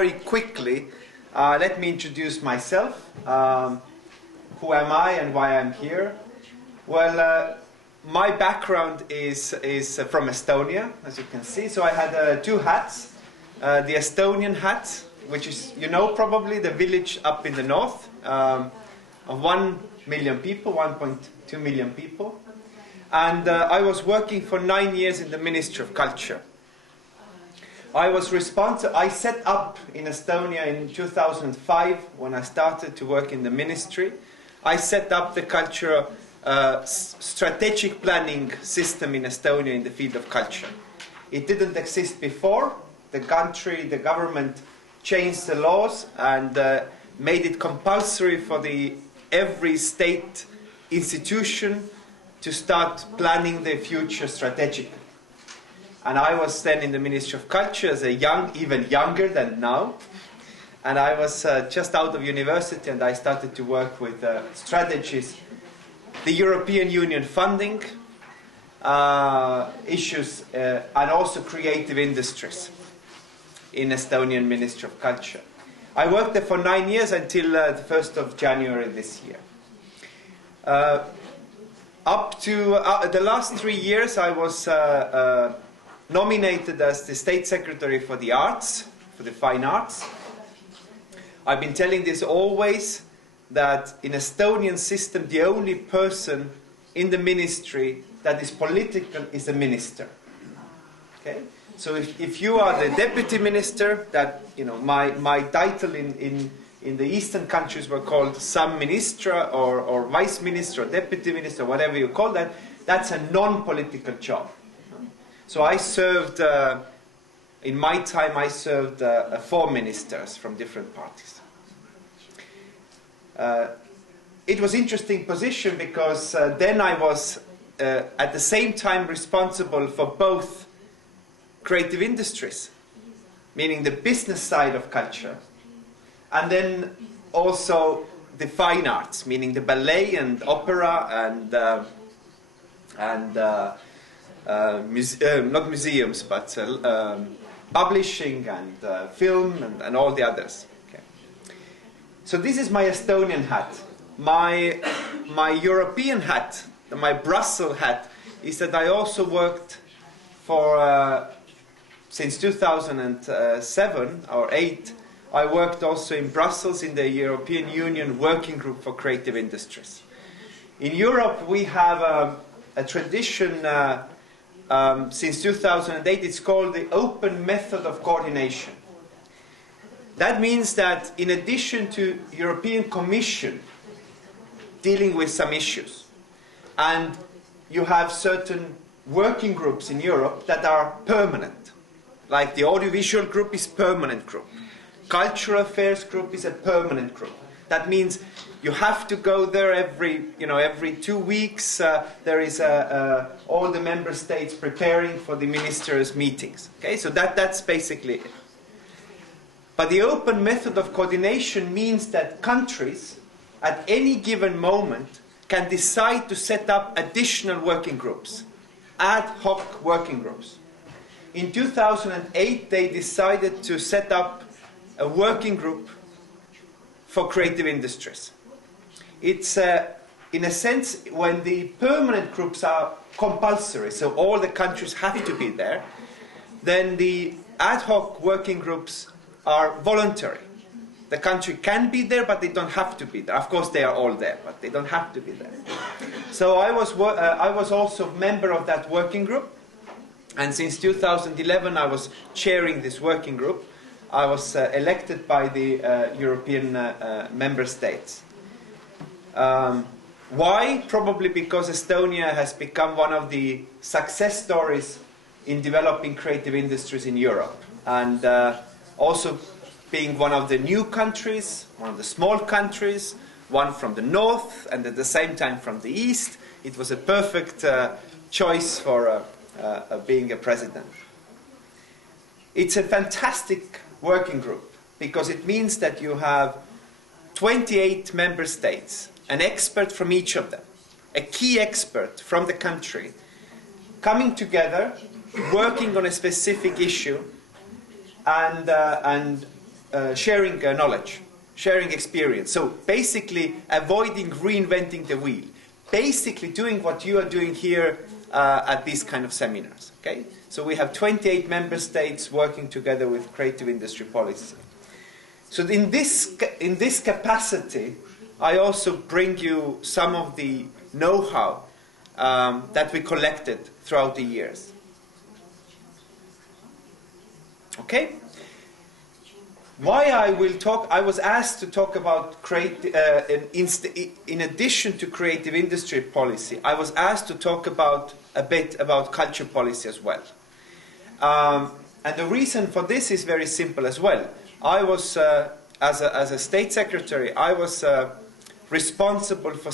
very quickly, let me introduce myself. Who am I and why I'm here? Well, my background is from Estonia, as you can see. So I had two hats. The Estonian hat, which is, you know, probably the village up in the north of 1 million people, 1.2 million people. And I was working for 9 years in the Ministry of Culture. I set up in Estonia in 2005, when I started to work in the ministry. I set up the culture strategic planning system in Estonia in the field of culture. It didn't exist before. The government changed the laws and made it compulsory for every state institution to start planning their future strategically. And I was then in the Ministry of Culture as even younger than now. And I was just out of university, and I started to work with strategies, the European Union funding issues, and also creative industries in Estonian Ministry of Culture. I worked there for 9 years until the 1st of January this year. Up to the last 3 years, I was nominated as the State Secretary for the Arts, for the Fine Arts. I've been telling this always, that in Estonian system, the only person in the ministry that is political is the minister. Okay? So if you are the deputy minister, that, you know, my title in the eastern countries were called some ministra or vice minister or deputy minister, whatever you call that, that's a non-political job. So I served, in my time, I served 4 ministers from different parties. It was an interesting position because then I was at the same time responsible for both creative industries, meaning the business side of culture, and then also the fine arts, meaning the ballet and opera and not museums, but publishing and film and all the others. Okay. So this is my Estonian hat. My European hat, my Brussels hat, is that I also worked for, since 2007 or 8, I worked also in Brussels in the European Union Working Group for Creative Industries. In Europe, we have a tradition since 2008, it's called the open method of coordination. That means that in addition to European Commission dealing with some issues, and you have certain working groups in Europe that are permanent, like the audiovisual group is permanent group, cultural affairs group is a permanent group. That means you have to go there every 2 weeks. There is all the member states preparing for the ministers' meetings. Okay, so that's basically it. But the open method of coordination means that countries, at any given moment, can decide to set up additional working groups, ad hoc working groups. In 2008, they decided to set up a working group for creative industries. It's, in a sense, when the permanent groups are compulsory, so all the countries have to be there, then the ad hoc working groups are voluntary. The country can be there, but they don't have to be there. Of course, they are all there, but they don't have to be there. So I was also a member of that working group, and since 2011 I was chairing this working group. I was elected by the European member states. Why? Probably because Estonia has become one of the success stories in developing creative industries in Europe. And also being one of the new countries, one of the small countries, one from the north and at the same time from the east, it was a perfect choice for being a president. It's a fantastic working group because it means that you have 28 member states, an expert from each of them, a key expert from the country, coming together, working on a specific issue, and sharing knowledge, sharing experience. So basically avoiding reinventing the wheel. Basically doing what you are doing here at these kind of seminars. Okay? So we have 28 member states working together with creative industry policy. So in this capacity, I also bring you some of the know-how that we collected throughout the years. Okay? Why I will talk, I was asked to talk about in addition to creative industry policy, I was asked to talk about a bit about culture policy as well. And the reason for this is very simple as well. I was, as a state secretary, I was responsible for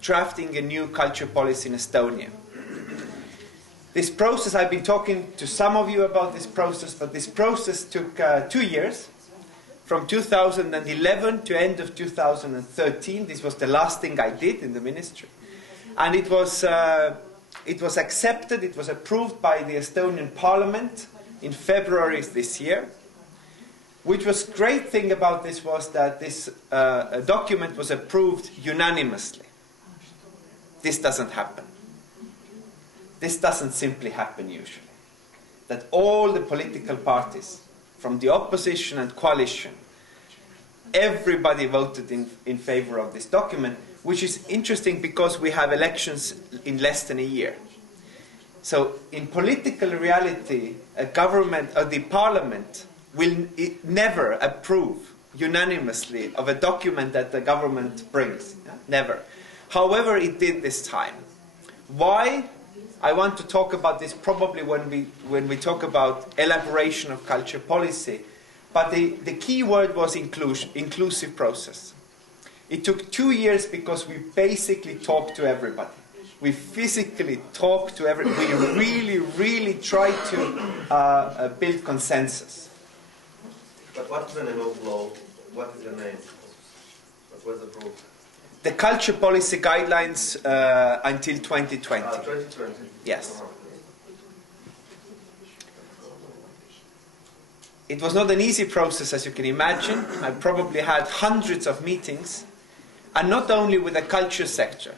drafting a new culture policy in Estonia. This process, I've been talking to some of you about this process, but this process took 2 years, from 2011 to end of 2013. This was the last thing I did in the ministry. And it was accepted, it was approved by the Estonian parliament in February this year. Which was great thing about this was that this document was approved unanimously. This doesn't happen. This doesn't simply happen usually. That all the political parties, from the opposition and coalition, everybody voted in favor of this document, which is interesting because we have elections in less than a year. So in political reality, a government or the parliament will never approve unanimously of a document that the government brings. Yeah? Never. However, it did this time. Why? I want to talk about this probably when we talk about elaboration of culture policy. But the key word was inclusive process. It took 2 years because we basically talked to everybody. We physically talked to everybody. We really, really tried to build consensus. But what's the name of law? What is the name? What was approved? The culture policy guidelines until 2020. 2020? Yes. It was not an easy process, as you can imagine. I probably had hundreds of meetings, and not only with the culture sector.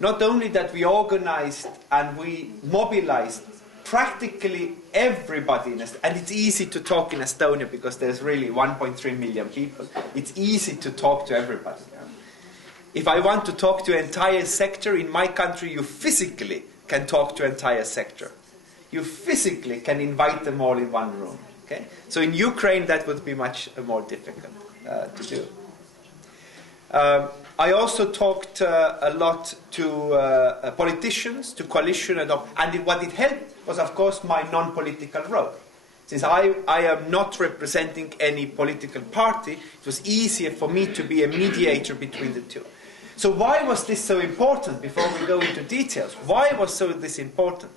Not only that we organized and we mobilized practically everybody in Estonia, and it's easy to talk in Estonia because there's really 1.3 million people. It's easy to talk to everybody. Yeah? If I want to talk to an entire sector in my country, you physically can talk to an entire sector. You physically can invite them all in one room. Okay? So in Ukraine, that would be much more difficult to do. I also talked a lot to politicians, to coalition, and what it helped was, of course, my non-political role. Since I am not representing any political party, it was easier for me to be a mediator between the two. So why was this so important, before we go into details? Why was this important?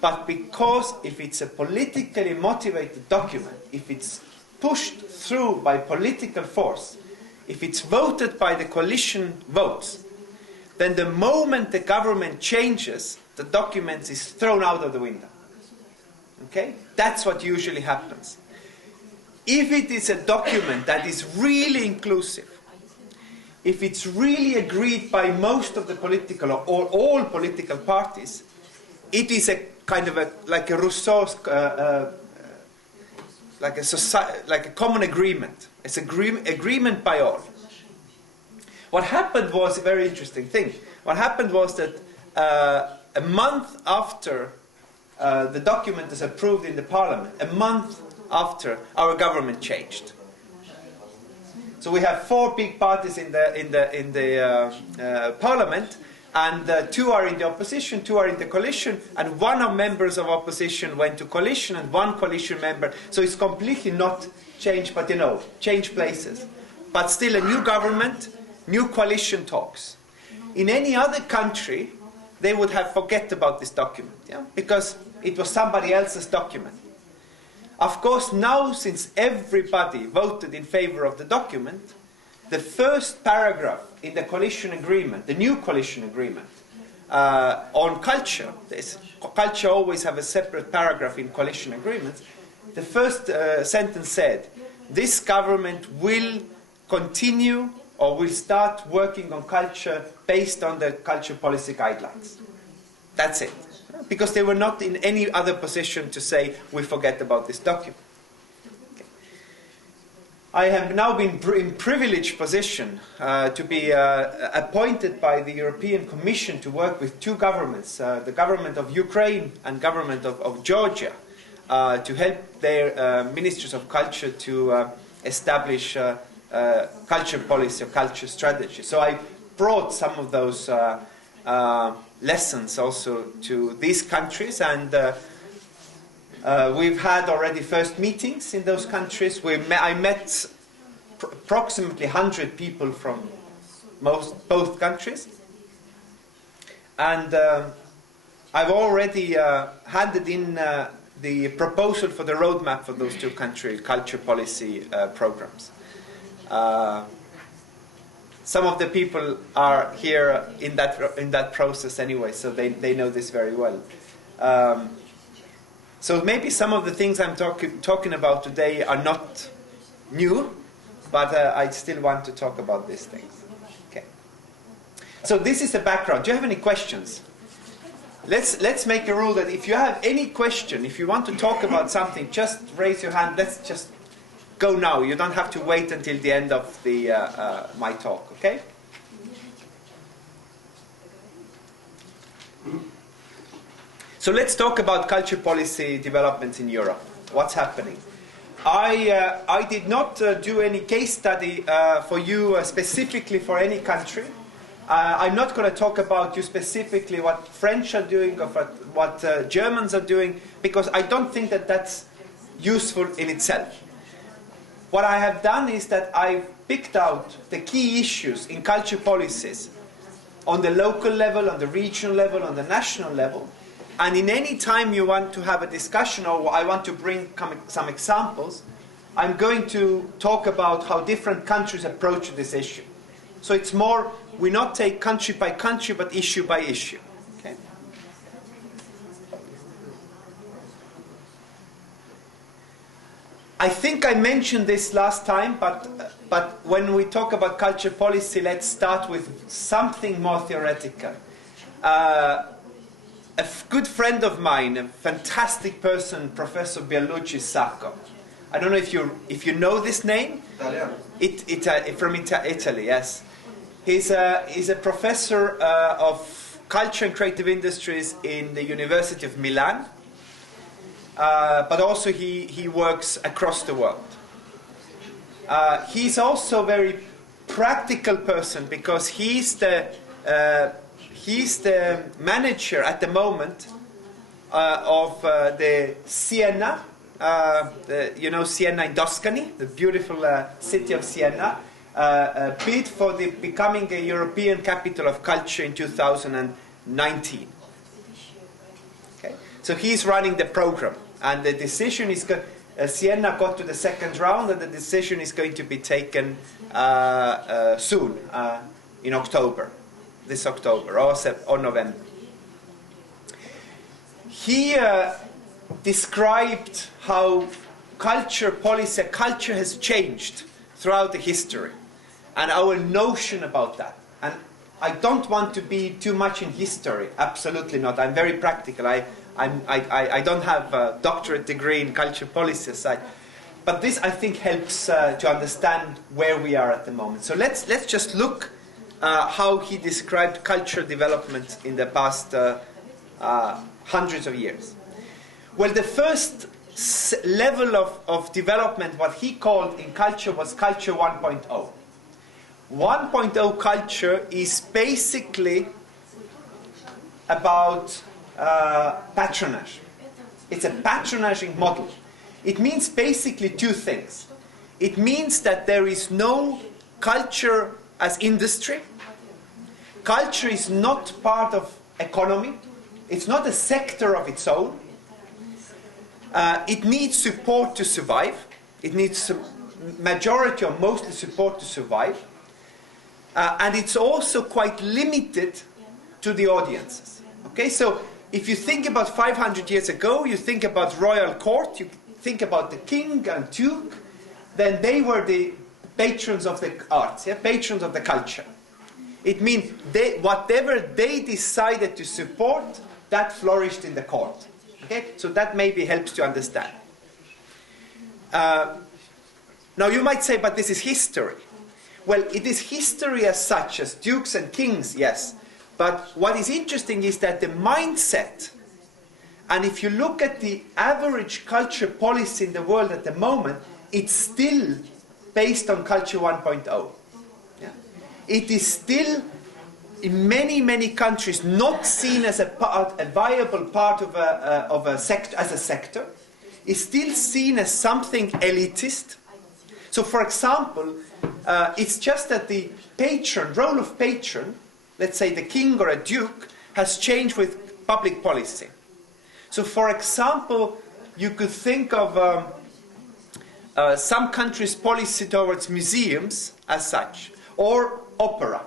But because if it's a politically motivated document, if it's pushed through by political force, if it's voted by the coalition votes, then the moment the government changes, the document is thrown out of the window. Okay? That's what usually happens. If it is a document that is really inclusive, if it's really agreed by most of the political or all political parties, it is a kind of like a Rousseau's, like a common agreement. It's agreement by all. What happened was a very interesting thing. What happened was that a month after the document is approved in the parliament, a month after, our government changed. So we have 4 big parties in the parliament, and 2 are in the opposition, 2 are in the coalition, and 1 of members of opposition went to coalition, and 1 coalition member. So it's completely not changed, but change places. But still a new government, new coalition talks. In any other country, they would have forget about this document, yeah? Because it was somebody else's document. Of course, now, since everybody voted in favor of the document, the first paragraph in the coalition agreement, the new coalition agreement, on culture, culture always have a separate paragraph in coalition agreements, the first sentence said, this government will continue or will start working on culture based on the culture policy guidelines. That's it. Because they were not in any other position to say, we forget about this document. Okay. I have now been in privileged position to be appointed by the European Commission to work with two governments, the government of Ukraine and government of Georgia, to help their ministries of culture to establish culture policy or culture strategy. So I brought some of those lessons also to these countries, and we've had already first meetings in those countries. I met approximately 100 people from both countries, and I've already handed in the proposal for the roadmap for those two country culture policy programs. Some of the people are here in that process anyway, so they know this very well. So maybe some of the things I'm talking about today are not new, but I still want to talk about these things. Okay. So this is the background. Do you have any questions? Let's make a rule that if you have any question, if you want to talk about something, just raise your hand. Let's just go now. You don't have to wait until the end of the my talk, okay? So let's talk about culture policy developments in Europe. What's happening? I did not do any case study for you specifically for any country. I'm not going to talk about you specifically what French are doing or what Germans are doing, because I don't think that that's useful in itself. What I have done is that I've picked out the key issues in culture policies on the local level, on the regional level, on the national level. And in any time you want to have a discussion or I want to bring some examples, I'm going to talk about how different countries approach this issue. So it's more, we not take country by country, but issue by issue. Okay? I think I mentioned this last time, but when we talk about culture policy, let's start with something more theoretical. A good friend of mine, a fantastic person, Professor Pierluigi Sacco. I don't know if you know this name. Italian. From Italy, yes. He's a professor of culture and creative industries in the University of Milan. But also he works across the world. He's also a very practical person because he's the manager at the moment of the Siena, Siena in Tuscany, the beautiful city of Siena, bid for becoming a European capital of culture in 2019. Okay, so he's running the program. And the decision is Siena got to the second round, and the decision is going to be taken soon, in October, this October or November. He described how culture has changed throughout the history, and our notion about that. And I don't want to be too much in history, absolutely not. I'm very practical. I don't have a doctorate degree in culture policy aside, but this I think helps to understand where we are at the moment. So let's just look how he described cultural development in the past hundreds of years. Well, the first level of development, what he called in culture, was culture 1.0. 1.0 culture is basically about patronage. It's a patronaging model. It means basically two things. It means that there is no culture as industry. Culture is not part of economy. It's not a sector of its own. It needs support to survive. It needs majority or mostly support to survive. And it's also quite limited to the audiences. Okay, so if you think about 500 years ago, you think about royal court, you think about the king and duke. then they were the patrons of the arts, yeah? Patrons of the culture. It means whatever they decided to support, that flourished in the court. Okay? So that maybe helps to understand. Now you might say, but this is history. Well, it is history as such, as dukes and kings, yes. But what is interesting is that the mindset, and if you look at the average culture policy in the world at the moment, it's still based on Culture 1.0. Yeah? It is still, in many, many countries, not seen as a viable part of a sector, as a sector. It's still seen as something elitist. So, for example, it's just that the role of patron, let's say the king or a duke, has changed with public policy. So, for example, you could think of some countries' policy towards museums as such, or opera.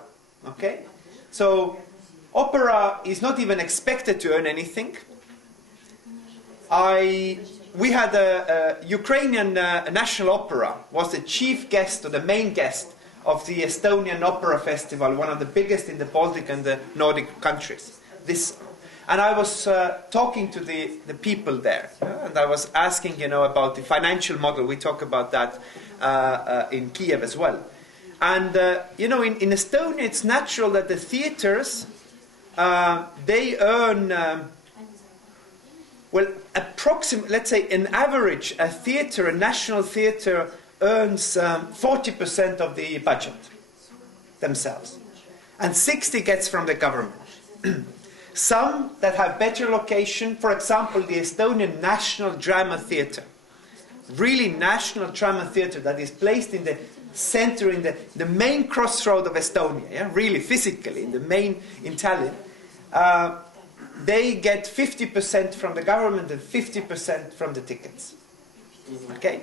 Okay? So, opera is not even expected to earn anything. We had a Ukrainian national opera, was the chief guest or the main guest of the Estonian Opera Festival, one of the biggest in the Baltic and the Nordic countries. And I was talking to the people there, and I was asking, about the financial model. We talk about that in Kiev as well. And, in Estonia, it's natural that the theaters, they earn... well, approximately, let's say, an average, a national theatre earns 40% of the budget themselves. And 60% gets from the government. Some that have better location, for example, the Estonian National Drama Theatre. Really national drama theatre that is placed in the center, in the main crossroad of Estonia, yeah? Really physically, in Tallinn. They get 50% from the government and 50% from the tickets. Okay?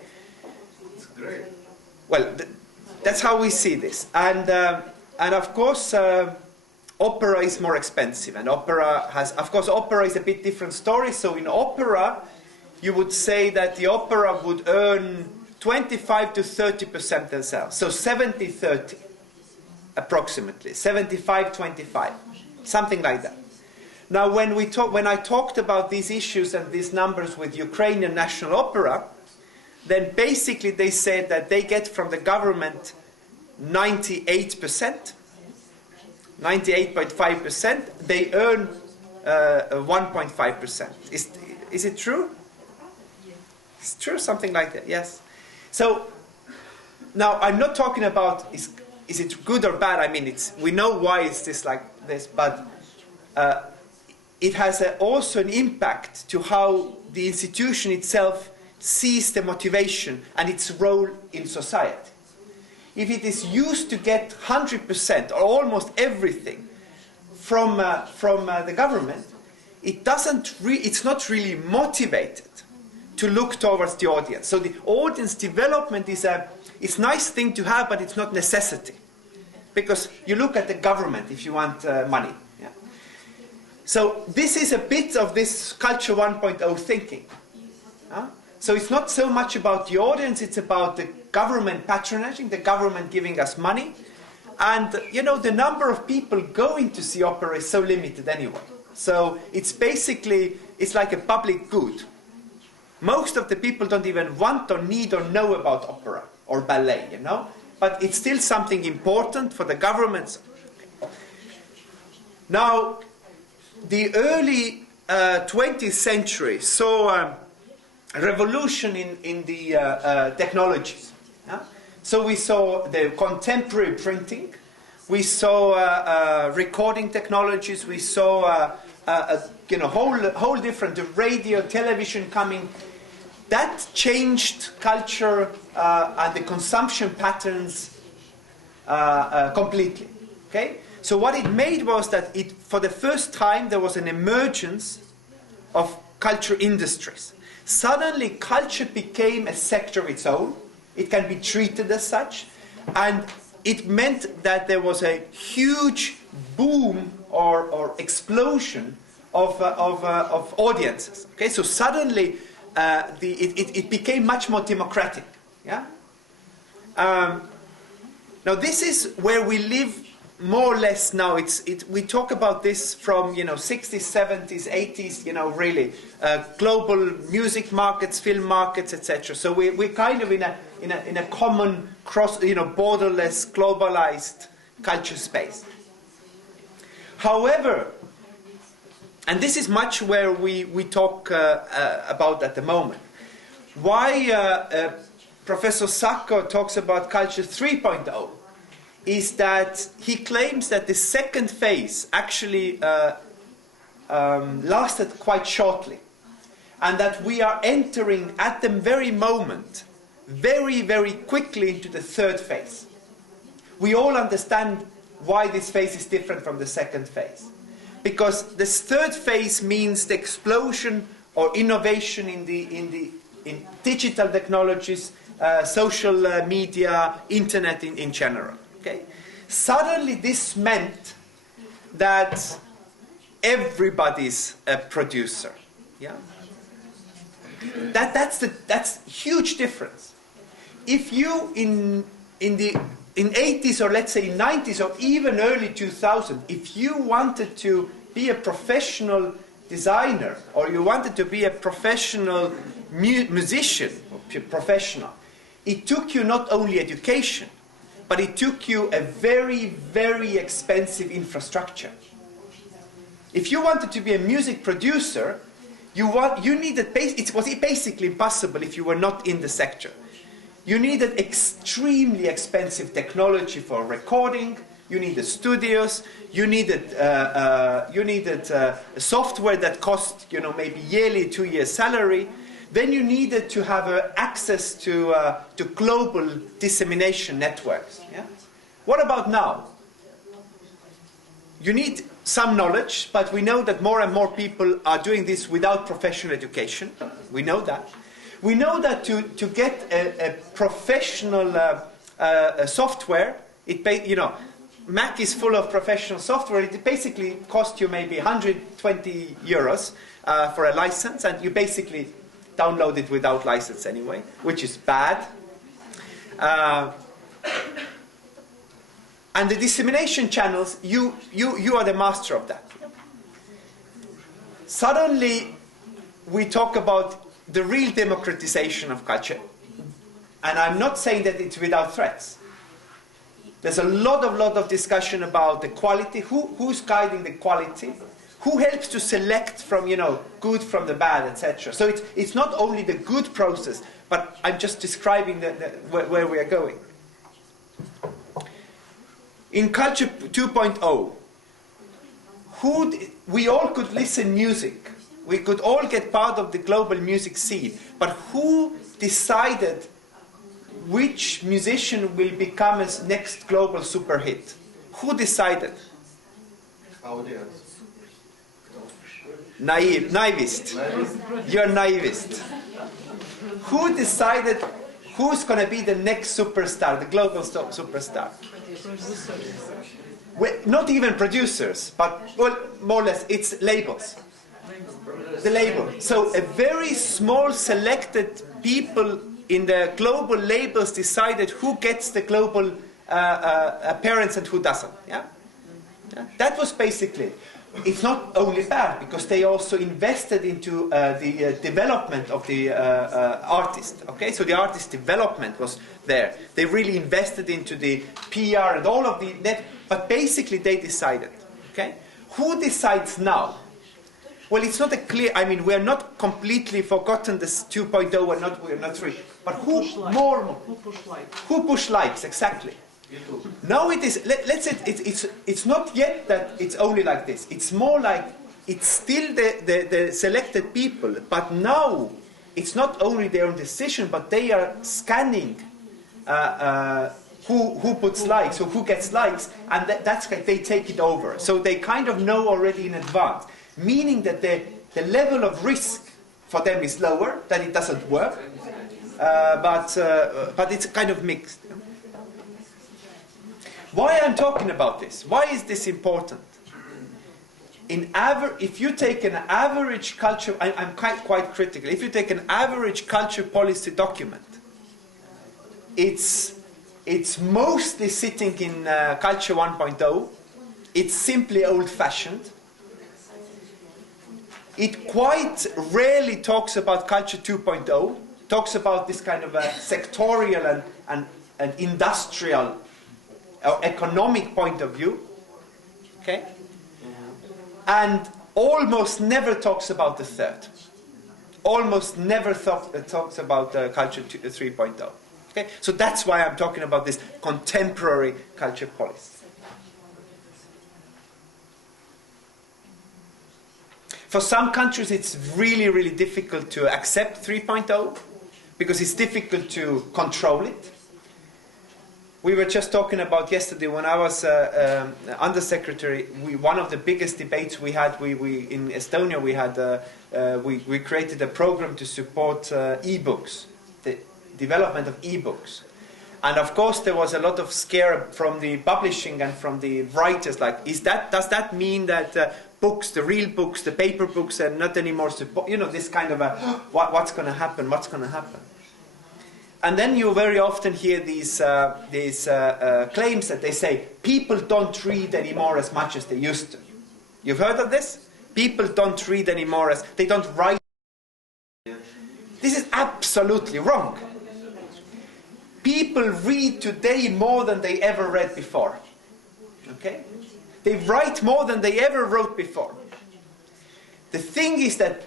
That's great. Well, that's how we see this. And of course, opera is more expensive. And opera is a bit different story. So in opera, you would say that the opera would earn 25 to 30% themselves. So 70-30, approximately. 75-25, something like that. Now, when I talked about these issues and these numbers with Ukrainian National Opera, then basically they said that they get from the government 98%, 98.5%. They earn 1.5%. Is it true? It's true, something like that, yes. So, now I'm not talking about is it good or bad. I mean, we know why it's this like this, but it has also an impact to how the institution itself sees the motivation and its role in society. If it is used to get 100% or almost everything from the government, it's not really motivated to look towards the audience. So the audience development is a nice thing to have, but it's not necessity. Because you look at the government if you want money. Yeah? So this is a bit of this Culture 1.0 thinking. So it's not so much about the audience, it's about the government patronaging, the government giving us money. And, the number of people going to see opera is so limited anyway. So it's like a public good. Most of the people don't even want or need or know about opera or ballet, But it's still something important for the governments. Now, the early 20th century saw a revolution in the technologies. Yeah? So we saw the contemporary printing, we saw recording technologies, we saw whole different, the radio, television coming. That changed culture and the consumption patterns completely. Okay? So what it made was that for the first time there was an emergence of culture industries. Suddenly culture became a sector of its own. It can be treated as such. And it meant that there was a huge boom or explosion of audiences. Okay? So suddenly it became much more democratic. Yeah? Now this is where we live more or less now. We talk about this from 60s, 70s, 80s. Really global music markets, film markets, etc. So we're kind of in a common cross, borderless, globalized culture space. However, and this is much where we talk about at the moment. Why Professor Sacco talks about Culture 3.0 is that he claims that the second phase actually lasted quite shortly, and that we are entering at the very moment, very, very quickly into the third phase. We all understand why this phase is different from the second phase. Because this third phase means the explosion or innovation in digital technologies, social media, internet in general. Okay? Suddenly this meant that everybody's a producer. Yeah? That's huge difference. If you in 80s, or let's say 90s, or even early 2000, if you wanted to be a professional designer, or you wanted to be a professional musician, professional, it took you not only education, but it took you a very, very expensive infrastructure. If you wanted to be a music producer, you needed, it was basically impossible if you were not in the sector. You needed extremely expensive technology for recording. You needed studios. You needed software that cost maybe yearly 2 years' salary. Then you needed to have access to global dissemination networks. Yeah? What about now? You need some knowledge, but we know that more and more people are doing this without professional education. We know that. We know that to get a professional software, Mac is full of professional software. It basically costs you maybe 120 euros for a license, and you basically download it without license anyway, which is bad. And the dissemination channels, you are the master of that. Suddenly, we talk about the real democratization of culture. And I'm not saying that it's without threats. There's a lot of discussion about the quality, who's guiding the quality, who helps to select from, good from the bad, etc. So it's not only the good process, but I'm just describing where we are going. In Culture 2.0, we all could listen music. We could all get part of the global music scene. But who decided which musician will become a next global super hit? Who decided? Audience. Naivist. You're naivist. Who decided who's going to be the next superstar, the global superstar? Well, not even producers, but more or less, it's labels. The label. So a very small selected people in the global labels decided who gets the global appearance and who doesn't. Yeah? That was basically. It's not only bad, because they also invested into the development of the artist. Okay, so the artist development was there. They really invested into the PR and all of the net. But basically, they decided. Okay, who decides now? Well, it's not a clear. I mean, we are not completely forgotten this 2.0. We're not 3. But who more? Who push likes exactly? Now it is. Let's say it's not yet that it's only like this. It's more like it's still the selected people. But now it's not only their own decision, but they are scanning who puts likes or who gets likes, and that's like they take it over. So they kind of know already in advance, meaning that the level of risk for them is lower, that it doesn't work, but it's kind of mixed. Why I'm talking about this? Why is this important? If you take an average culture, I'm quite critical. If you take an average culture policy document, it's It's mostly sitting in culture 1.0. It's simply old-fashioned. It quite rarely talks about culture 2.0, talks about this kind of a sectorial and industrial or economic point of view. Okay? And almost never talks about the third. Almost never talks about culture 3.0. Okay? So that's why I'm talking about this contemporary culture policy. For some countries, it's really, really difficult to accept 3.0 because it's difficult to control it. We were just talking about yesterday when I was undersecretary. One of the biggest debates we had, in Estonia, we created a program to support e-books, the development of e-books. And of course, there was a lot of scare from the publishing and from the writers. Like, does that mean that books, the real books, the paper books, are not anymore support? You know, this kind of a what's going to happen? What's going to happen? And then you very often hear these claims that they say people don't read anymore as much as they used to. You've heard of this? People don't read anymore as they don't write. This is absolutely wrong. People read today more than they ever read before. Okay? They write more than they ever wrote before. The thing is that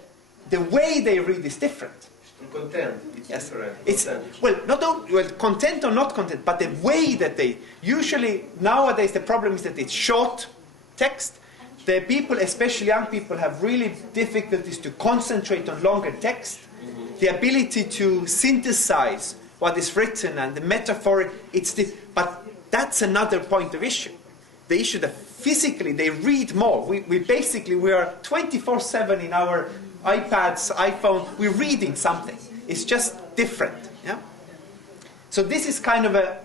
the way they read is different. Content. Yes. Different. It's Content. Content or not content, but the way that they usually nowadays the problem is that it's short text. The people, especially young people, have really difficulties to concentrate on longer text. The ability to synthesize what is written and the metaphor, but that's another point of issue. The issue that physically they read more. We are 24/7 in our iPads, iPhone, we're reading something. It's just different. Yeah? So this is kind of a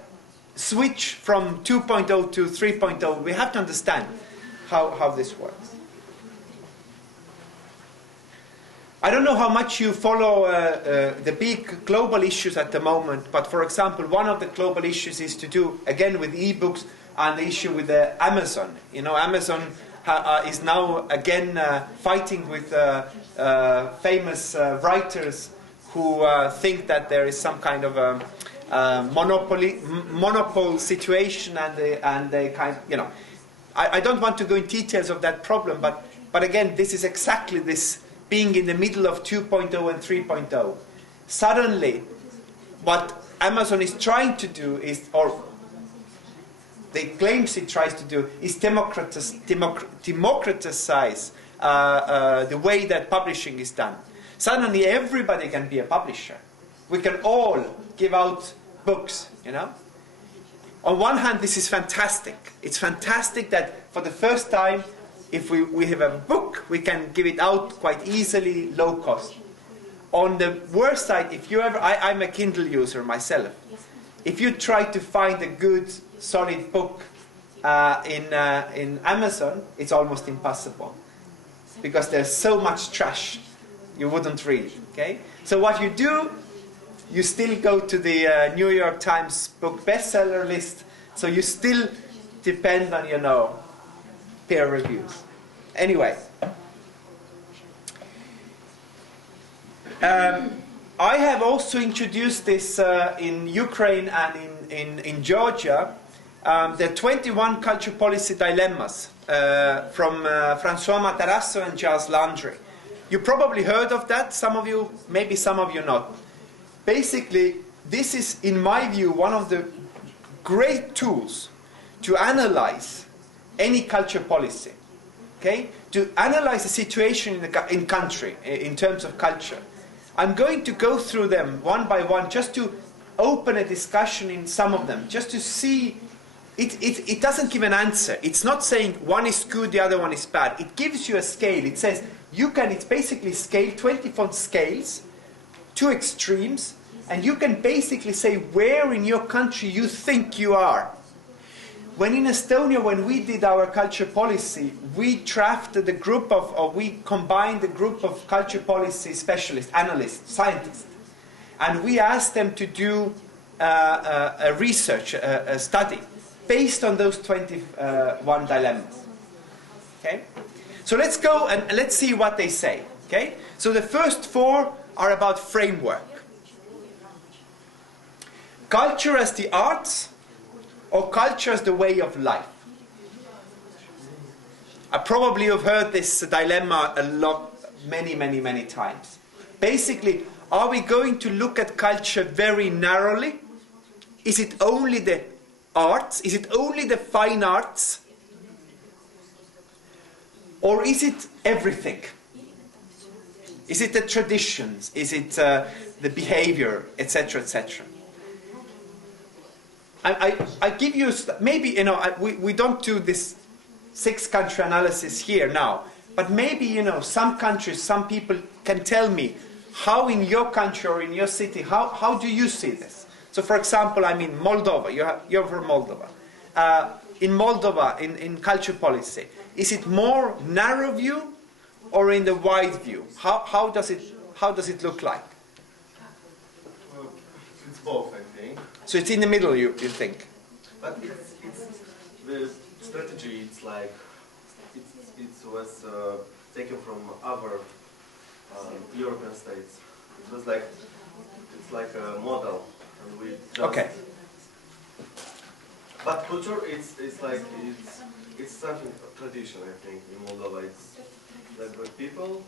switch from 2.0 to 3.0. We have to understand how this works. I don't know how much you follow the big global issues at the moment, but for example, one of the global issues is to do, again, with e-books and the issue with Amazon. You know, Amazon is now again fighting with famous writers who think that there is some kind of a monopoly situation, and they kind of, you know, I don't want to go in details of that problem, but again, this is exactly this being in the middle of 2.0 and 3.0. Suddenly, what Amazon is trying to do is, or the claims it tries to do, is democratize the way that publishing is done. Suddenly everybody can be a publisher. We can all give out books, you know. On one hand, this is fantastic. It's fantastic that for the first time, if we have a book, we can give it out quite easily, low cost. On the worst side, if you ever, I'm a Kindle user myself. If you try to find a good, solid book in Amazon, it's almost impossible. Because there's so much trash you wouldn't read. Okay? So what you do, you still go to the New York Times book bestseller list. So you still depend on, you know, peer reviews. Anyway. I have also introduced this in Ukraine and in Georgia. The 21 culture policy dilemmas from François Matarasso and Charles Landry. You probably heard of that, some of you, maybe some of you not. Basically, this is, in my view, one of the great tools to analyze any culture policy. Okay? To analyze the situation in country, in terms of culture. I'm going to go through them one by one just to open a discussion in some of them, just to see. It doesn't give an answer. It's not saying one is good, the other one is bad. It gives you a scale. It says it's basically scale, 24 scales, two extremes, and you can basically say where in your country you think you are. When in Estonia, when we did our culture policy, we drafted a group of, or we combined a group of culture policy specialists, analysts, scientists. And we asked them to do a research, a study, based on those 21 dilemmas. Okay? So let's go and let's see what they say. Okay? So the first 4 are about framework. Culture as the arts, or culture as the way of life. I probably have heard this dilemma a lot, many times. Basically, are we going to look at culture very narrowly? Is it only the arts? Is it only the fine arts? Or is it everything? Is it the traditions? Is it the behavior, etc., etc.? I give you, maybe, you know, we don't do this 6-country analysis here now, but maybe, you know, some countries, some people can tell me how in your country or in your city, how do you see this? So, for example, I mean, Moldova, you're from Moldova. In Moldova, in culture policy, is it more narrow view or in the wide view? How does it look like? Well, it's both, I think. So it's in the middle, you think? But it's the strategy. It's like it was taken from other European states. It was like it's like a model, and we just, okay. But culture, it's like it's something tradition. I think in Moldova, it's like with people.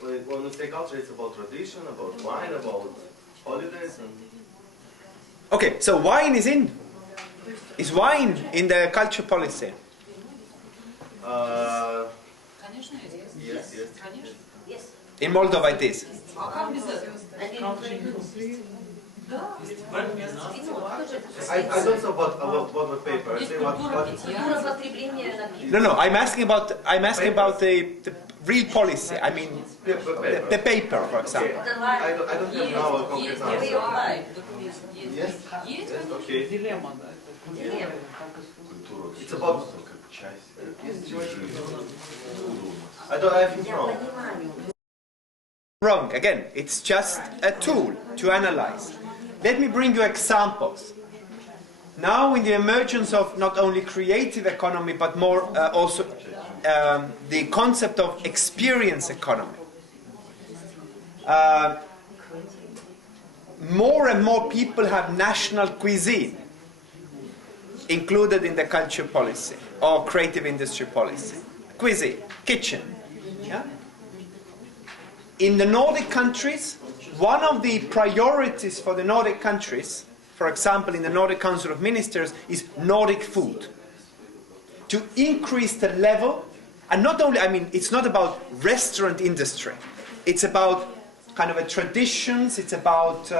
When we say culture, it's about tradition, about wine, about holidays, and. Okay, so wine is in. Is wine in the culture policy? Yes. In Moldova it is. I don't know about the paper. I say what No, I'm asking about the real policy. I mean, the paper, for example. Okay. I don't have now a concrete answer. Yes? Yes, okay. It's about... I think wrong. Wrong. Again, it's just a tool to analyze. Let me bring you examples. Now, in the emergence of not only creative economy, but more also the concept of experience economy. More and more people have national cuisine included in the culture policy or creative industry policy. Cuisine, kitchen. Yeah? In the Nordic countries, one of the priorities for the Nordic countries, for example, in the Nordic Council of Ministers, is Nordic food. To increase the level, and not only, I mean, it's not about restaurant industry. It's about kind of a traditions, it's about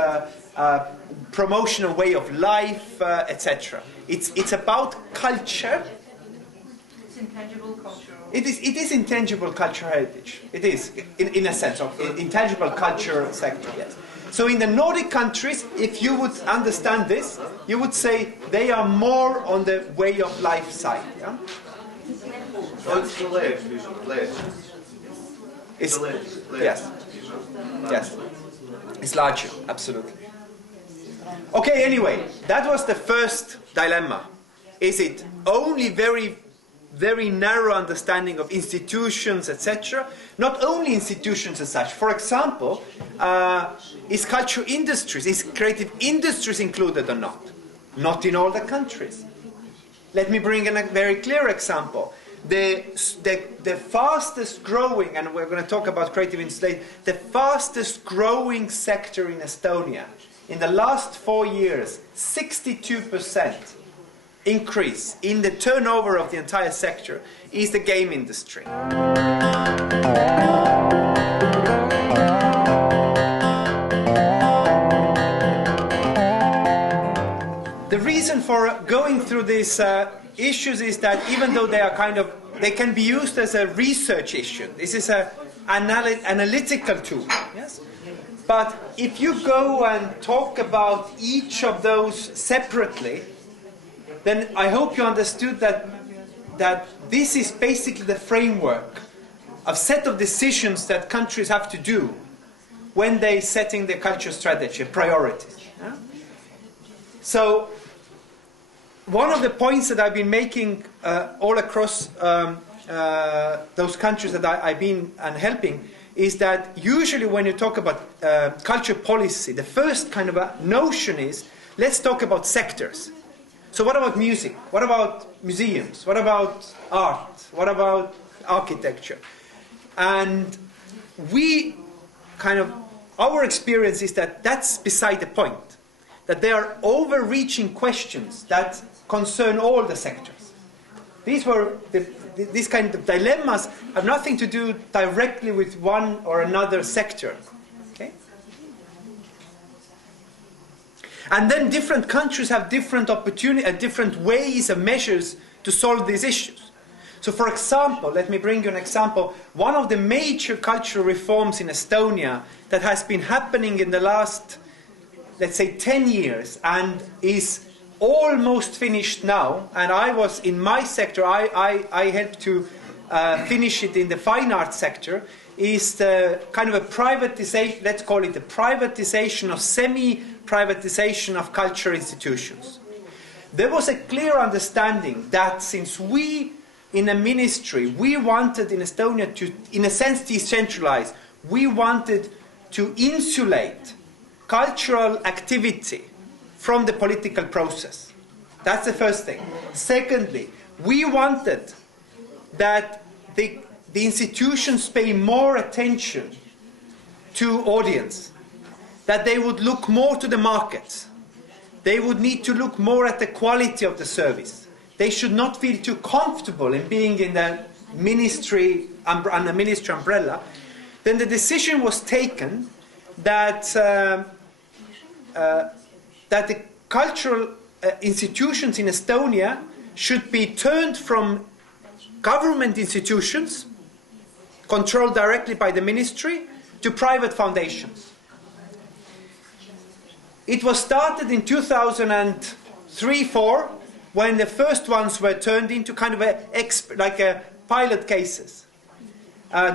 promotional way of life, etc. It's about culture. It's intangible culture. It is intangible cultural heritage. It is, in a sense, of intangible culture sector, yes. So in the Nordic countries, if you would understand this, you would say they are more on the way of life side. Yeah? So it's the ledge vision, ledge. It's, ledge yes. vision. Yes. It's larger, absolutely. Okay, anyway, that was the first dilemma. Is it only very narrow understanding of institutions, etc.? Not only institutions as such. For example, is culture industries, is creative industries included or not? Not in all the countries. Let me bring in a very clear example. The fastest growing, and we're going to talk about creative industries, the fastest growing sector in Estonia, in the last 4 years, 62% increase in the turnover of the entire sector is the game industry. The reason for going through these issues is that even though they are they can be used as a research issue. This is an analytical tool. Yes? But if you go and talk about each of those separately, then I hope you understood that this is basically the framework, a set of decisions that countries have to do when they're setting their culture strategy, priorities. Yeah? So one of the points that I've been making all across those countries that I've been and helping is that usually when you talk about culture policy, the first kind of a notion is, let's talk about sectors. So what about music? What about museums? What about art? What about architecture? And our experience is that that's beside the point. That there are overreaching questions that concern all the sectors. These kind of dilemmas have nothing to do directly with one or another sector. Okay? And then different countries have different different ways and measures to solve these issues. So for example, let me bring you an example. One of the major cultural reforms in Estonia that has been happening in the last, let's say, 10 years and is almost finished now, and I was in my sector, I helped to finish it in the fine arts sector, is the kind of a privatization, let's call it the privatization or semi-privatization of cultural institutions. There was a clear understanding that since we, in a ministry, we wanted in Estonia to, in a sense, decentralize, we wanted to insulate cultural activity from the political process. That's the first thing. Secondly, we wanted that the institutions pay more attention to audience, that they would look more to the markets. They would need to look more at the quality of the service. They should not feel too comfortable in being in the ministry, under ministry umbrella. Then the decision was taken that that the cultural institutions in Estonia should be turned from government institutions, controlled directly by the ministry, to private foundations. It was started in 2003-04, when the first ones were turned into kind of pilot cases.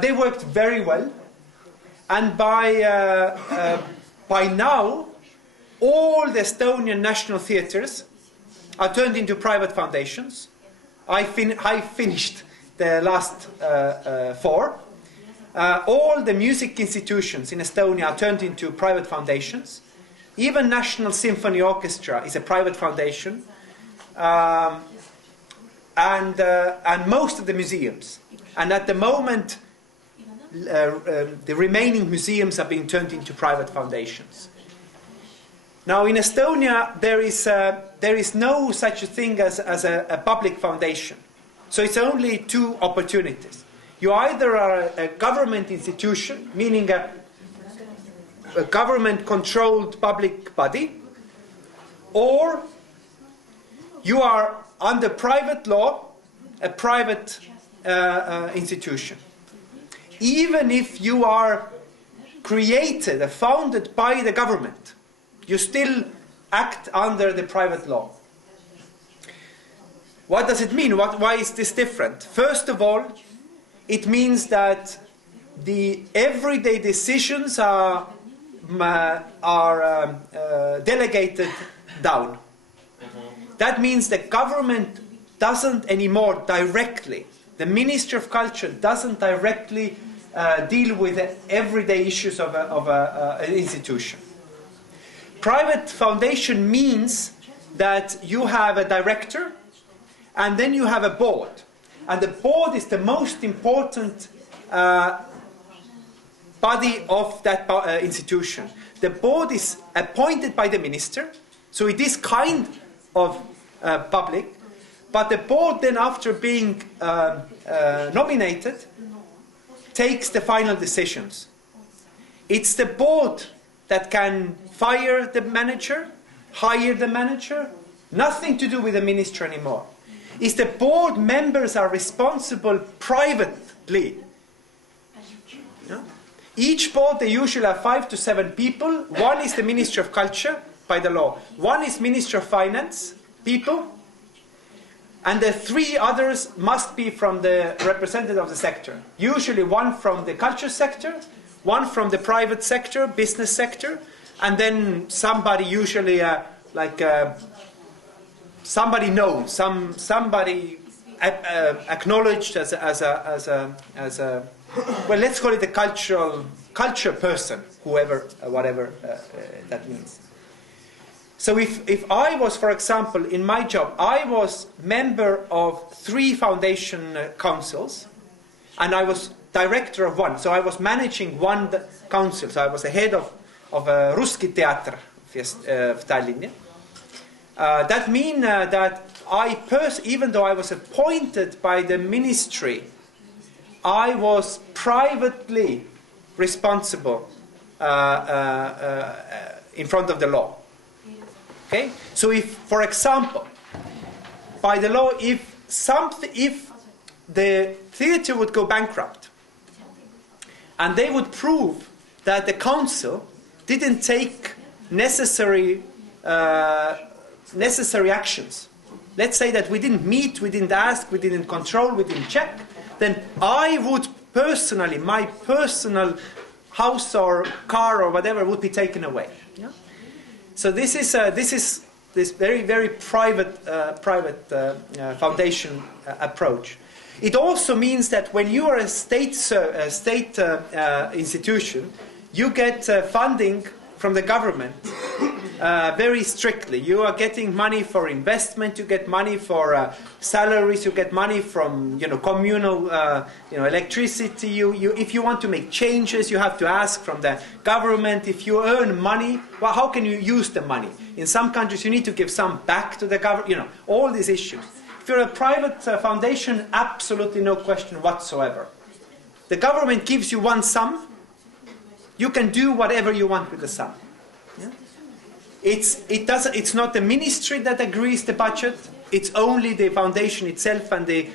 They worked very well, and by now, all the Estonian national theatres are turned into private foundations. I finished the last 4. All the music institutions in Estonia are turned into private foundations. Even National Symphony Orchestra is a private foundation. And most of the museums. And at the moment, the remaining museums are being turned into private foundations. Now, in Estonia, there is no such a thing as a public foundation. So it's only 2 opportunities. You either are a government institution, meaning a government-controlled public body, or you are under private law, a private institution. Even if you are created, founded by the government, you still act under the private law. What does it mean? Why is this different? First of all, it means that the everyday decisions are delegated down. That means the government doesn't anymore directly, the Ministry of Culture doesn't directly deal with the everyday issues of an institution. Private foundation means that you have a director and then you have a board. And the board is the most important body of that institution. The board is appointed by the minister, so it is kind of public, but the board then, after being nominated, takes the final decisions. It's the board that can fire the manager, hire the manager, nothing to do with the minister anymore. It's the board members are responsible privately. Yeah? Each board, they usually have 5 to 7 people. One is the Ministry of Culture, by the law. One is Ministry of Finance, people. And the 3 others must be from the representative of the sector. Usually one from the culture sector, one from the private sector, business sector, and then somebody usually like somebody known, somebody acknowledged as a well, let's call it a culture person, whoever, whatever that means. So if I was, for example, in my job, I was member of 3 foundation councils, and I was director of one. So I was managing one council. So I was the head of Ruski Theater в Tallinn. That means that even though I was appointed by the ministry, I was privately responsible in front of the law. Okay? So if, for example, by the law, if the theater would go bankrupt, and they would prove that the council didn't take necessary actions. Let's say that we didn't meet, we didn't ask, we didn't control, we didn't check, then I would personally, my personal house or car or whatever would be taken away. Yeah? So this is this very, very private foundation approach. It also means that when you are a state institution, you get funding from the government very strictly. You are getting money for investment, you get money for salaries, you get money from communal electricity. If you want to make changes, you have to ask from the government. If you earn money, well, how can you use the money? In some countries, you need to give some back to the government. All these issues. If you're a private foundation, absolutely no question whatsoever. The government gives you one sum. You can do whatever you want with the sum. Yeah? It's not the ministry that agrees the budget. It's only the foundation itself and the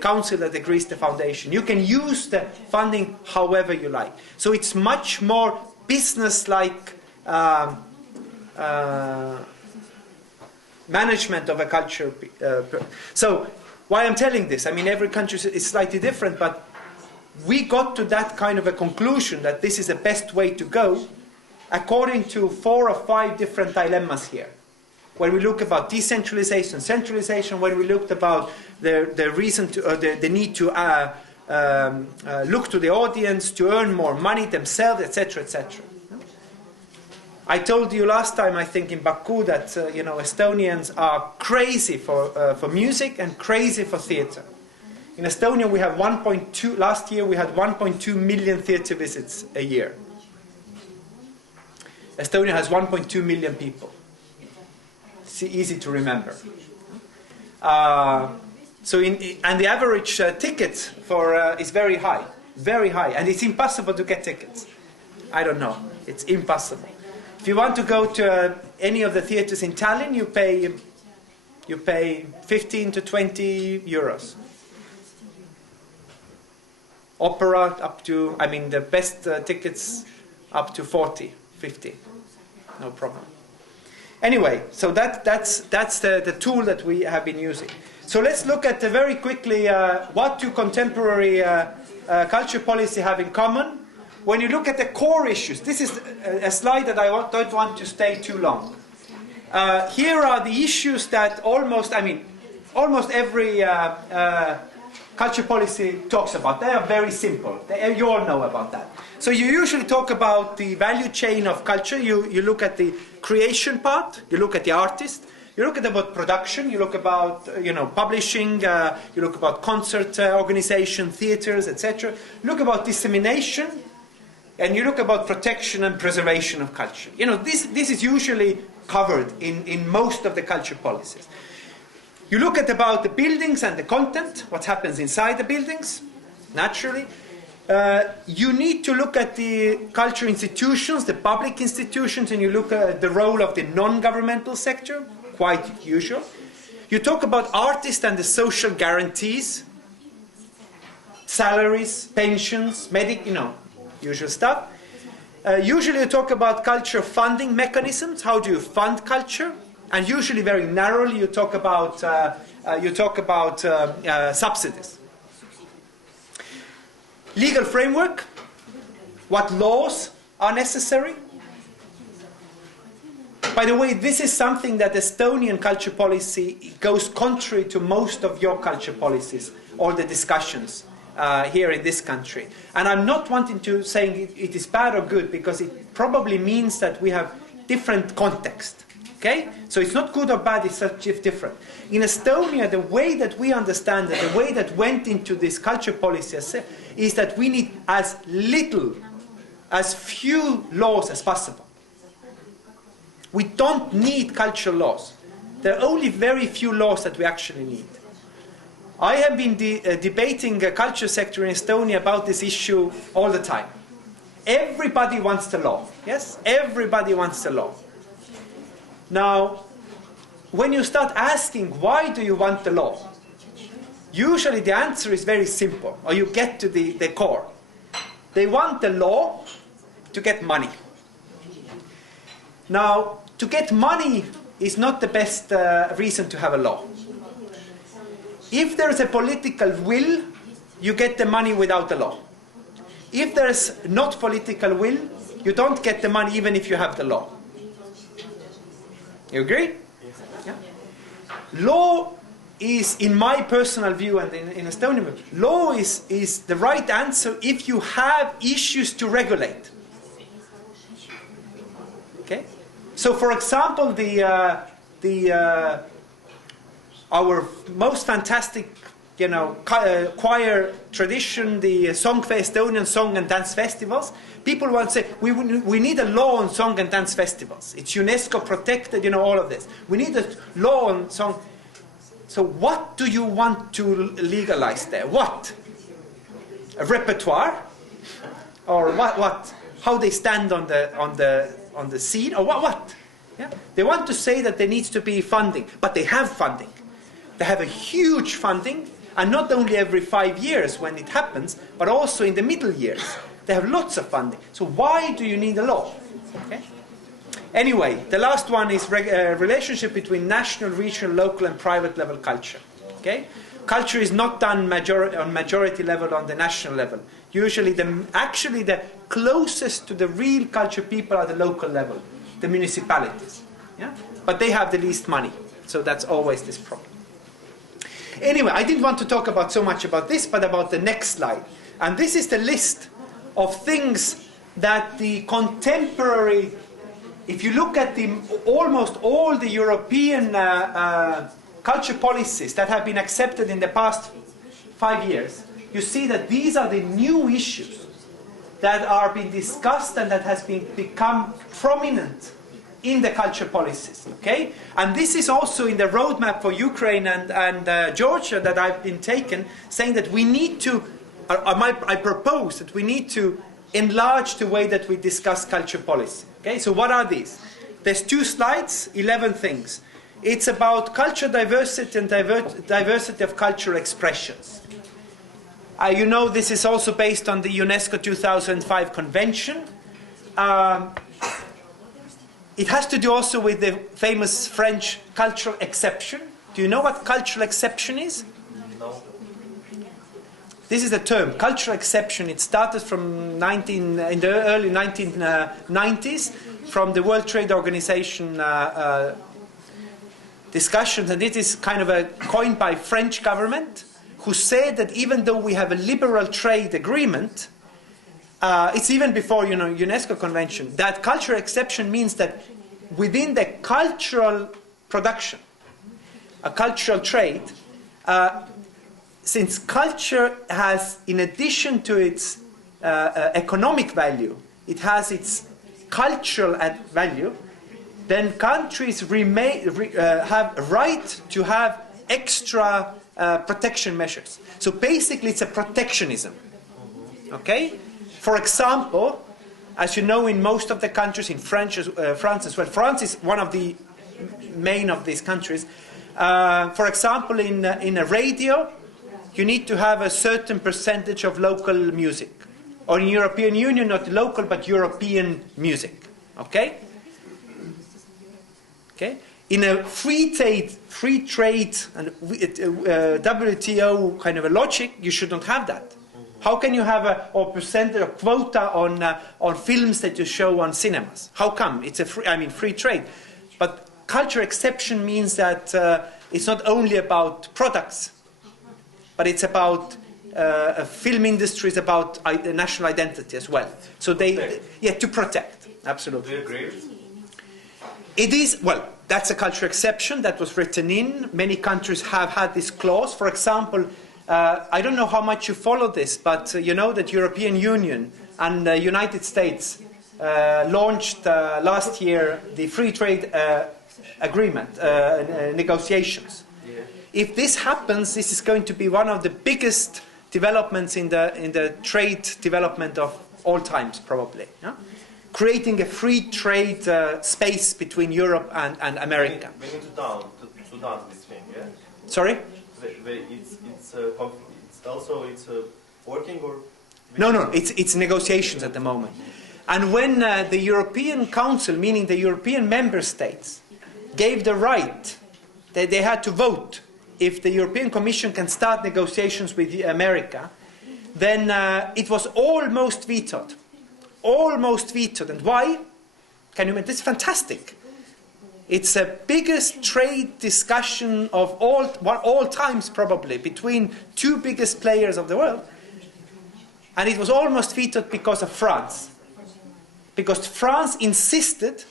council that agrees the foundation. You can use the funding however you like. So it's much more business-like management of a culture. So why I'm telling this, I mean, every country is slightly different, but we got to that kind of a conclusion that this is the best way to go according to 4 or 5 different dilemmas here. When we look about decentralization, centralization, when we looked about the reason to, the need to look to the audience, to earn more money themselves, etc., etc. I told you last time, I think in Baku, that Estonians are crazy for music and crazy for theatre. In Estonia, we have 1.2. Last year, we had 1.2 million theatre visits a year. Estonia has 1.2 million people. It's easy to remember. And the average ticket is very high, and it's impossible to get tickets. I don't know. It's impossible. If you want to go to any of the theatres in Tallinn, you pay 15 to 20 euros. Opera up to, the best tickets up to 40, 50. No problem. Anyway, so that's the tool that we have been using. So let's look at very quickly what do contemporary culture policy have in common. When you look at the core issues, this is a slide that I don't want to stay too long. Here are the issues that almost every culture policy talks about. They are very simple. You all know about that. So you usually talk about the value chain of culture. You look at the creation part. You look at the artist. You look at about production. You look about publishing. You look about concert organization, theaters, etc. Look about dissemination, and you look about protection and preservation of culture. This is usually covered in most of the culture policies. You look at about the buildings and the content, what happens inside the buildings, naturally. You need to look at the culture institutions, the public institutions, and you look at the role of the non-governmental sector, quite usual. You talk about artists and the social guarantees, salaries, pensions, usual stuff. Usually you talk about culture funding mechanisms, how do you fund culture? And usually very narrowly you talk about subsidies. Legal framework, what laws are necessary. By the way, this is something that Estonian culture policy goes contrary to most of your culture policies or the discussions here in this country. And I'm not wanting to say it is bad or good, because it probably means that we have different context. Okay? So it's not good or bad, it's just different. In Estonia, the way that we understand it, the way that went into this culture policy is that we need as few laws as possible. We don't need cultural laws. There are only very few laws that we actually need. I have been debating the culture sector in Estonia about this issue all the time. Everybody wants the law. Yes? Everybody wants the law. Now, when you start asking, why do you want the law? Usually the answer is very simple, or you get to the core. They want the law to get money. Now, to get money is not the best reason to have a law. If there is a political will, you get the money without the law. If there is not political will, you don't get the money even if you have the law. You agree? Yeah. Law is, in my personal view and in Estonian view, law is the right answer if you have issues to regulate. Okay? So, for example, our most fantastic, choir tradition, the Estonian song and dance festivals. People want to say, we need a law on song and dance festivals. It's UNESCO protected, all of this. We need a law on song. So what do you want to legalize there? What? A repertoire? Or what? How they stand on the scene? Or what? Yeah? They want to say that there needs to be funding, but they have funding. They have a huge funding, and not only every 5 years when it happens, but also in the middle years. They have lots of funding. So why do you need a law? Okay? Anyway, the last one is relationship between national, regional, local, and private level culture. Okay? Culture is not done on majority level, on the national level. Usually, the closest to the real culture people are the local level, the municipalities. Yeah? But they have the least money. So that's always this problem. Anyway, I didn't want to talk so much about this, but about the next slide. And this is the list of things that the contemporary, if you look at almost all the European culture policies that have been accepted in the past 5 years, you see that these are the new issues that are being discussed and that has become prominent in the culture policies, okay? And this is also in the roadmap for Ukraine and Georgia that I've been taken, saying that we need to, I propose that we need to enlarge the way that we discuss culture policy, okay? So what are these? There's 2 slides, 11 things. It's about culture diversity and diversity of cultural expressions. This is also based on the UNESCO 2005 convention. It has to do also with the famous French cultural exception. Do you know what cultural exception is? No. This is the term, cultural exception. It started in the early 1990s from the World Trade Organization discussions, and it is kind of coined by French government, who said that even though we have a liberal trade agreement, it's even before UNESCO convention, that cultural exception means that within the cultural production, a cultural trade, since culture has, in addition to its economic value, it has its cultural value, then countries have a right to have extra protection measures. So basically it's a protectionism. Okay? For example, as you know, in most of the countries, in France as well, France is one of the main of these countries. For example, in a radio, you need to have a certain percentage of local music. Or in European Union, not local, but European music. Okay? Okay? In a free trade and WTO kind of a logic, you shouldn't have that. How can you have a percentage, a quota on films that you show on cinemas? How come? It's free trade. But culture exception means that it's not only about products, but it's about a film industry, is about national identity as well. So to protect, absolutely. Do you agree? It is, well, that's a cultural exception that was written in. Many countries have had this clause. For example, I don't know how much you follow this, but you know that European Union and the United States launched last year the free trade agreement negotiations. Yeah. If this happens, this is going to be one of the biggest developments in the trade development of all times, probably. Yeah? Creating a free trade space between Europe and America. We need to down this thing, yeah? Sorry? It's working or? No, it's negotiations at the moment. And when the European Council, meaning the European member states, gave the right, they had to vote if the European Commission can start negotiations with America, then it was almost vetoed. Almost vetoed. And why? Can you imagine? This is fantastic. It's the biggest trade discussion of all times, probably, between two biggest players of the world. And it was almost vetoed because of France. Because France insisted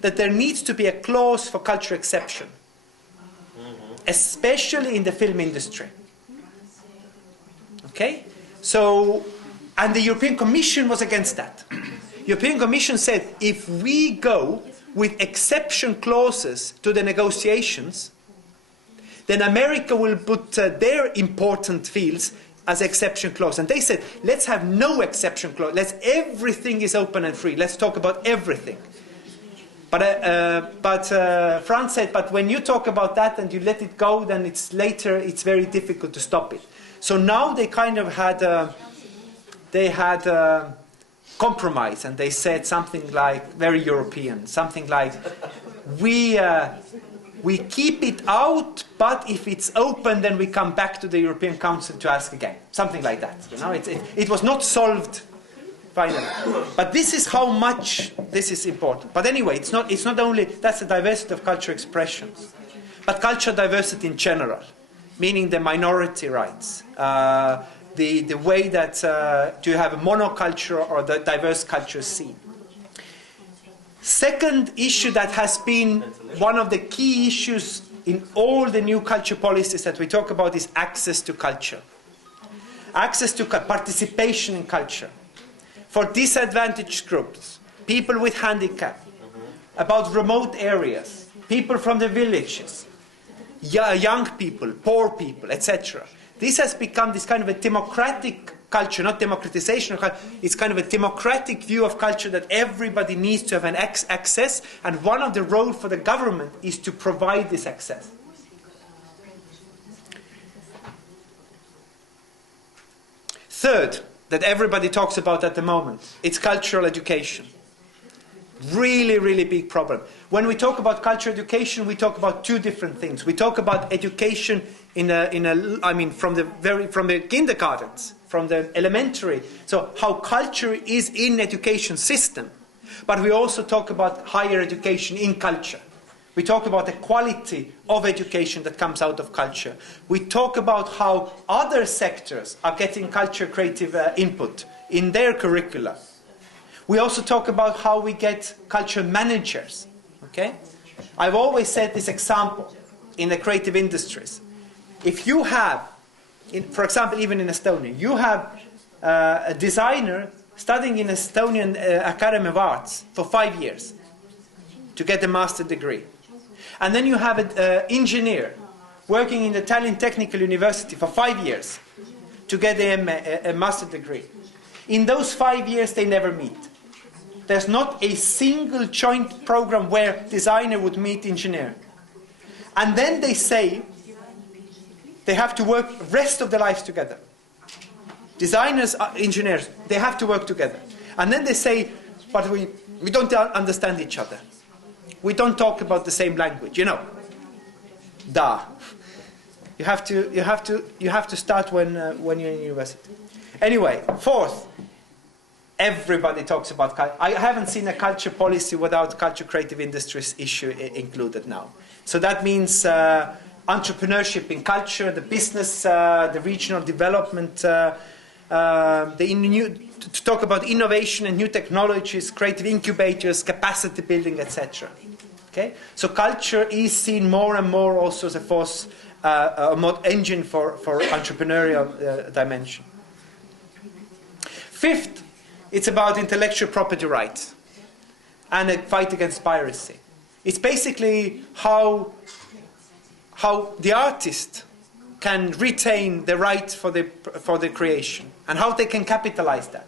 that there needs to be a clause for cultural exception, especially in the film industry. Okay? So, and the European Commission was against that. European Commission said, if we go with exception clauses to the negotiations, then America will put their important fields as exception clause. And they said, let's have no exception clause. Everything is open and free. Let's talk about everything. But France said, but when you talk about that and you let it go, then it's very difficult to stop it. So now they kind of had compromise, and they said something like very European, something like we keep it out, but if it's open, then we come back to the European Council to ask again, something like that. You know, it was not solved finally, but this is how much this is important. But anyway, it's not only that's the diversity of cultural expressions, but cultural diversity in general, meaning the minority rights. The way that to have a monoculture or the diverse culture scene. Second issue that has been one of the key issues in all the new culture policies that we talk about is access to culture. Access to participation in culture. For disadvantaged groups, people with handicap, about remote areas, people from the villages, young people, poor people, etc. This has become this kind of a democratic culture, not democratization of culture. It's kind of a democratic view of culture that everybody needs to have an access, and one of the roles for the government is to provide this access. Third, that everybody talks about at the moment, it's cultural education. Really, really big problem. When we talk about cultural education, we talk about two different things. We talk about education from the kindergartens, from the elementary. So how culture is in education system. But we also talk about higher education in culture. We talk about the quality of education that comes out of culture. We talk about how other sectors are getting culture creative input in their curricula. We also talk about how we get culture managers. Okay? I've always said this example in the creative industries. If you have, for example, even in Estonia, you have a designer studying in Estonian Academy of Arts for 5 years to get a master's degree. And then you have an engineer working in the Tallinn Technical University for 5 years to get a master's degree. In those 5 years, they never meet. There's not a single joint program where designer would meet engineer. And then they say they have to work the rest of their lives together. Designers, engineers, they have to work together. And then they say, but we don't understand each other. We don't talk about the same language, you know. Da. You have to start when you're in university. Anyway, fourth, everybody talks about culture. I haven't seen a culture policy without culture creative industries issue included now. So that means entrepreneurship in culture, the business, the regional development, to talk about innovation and new technologies, creative incubators, capacity building, etc. Okay? So culture is seen more and more also as a force, a engine for entrepreneurial dimension. Fifth, it's about intellectual property rights and a fight against piracy. It's basically how the artist can retain the right for the creation and how they can capitalize that.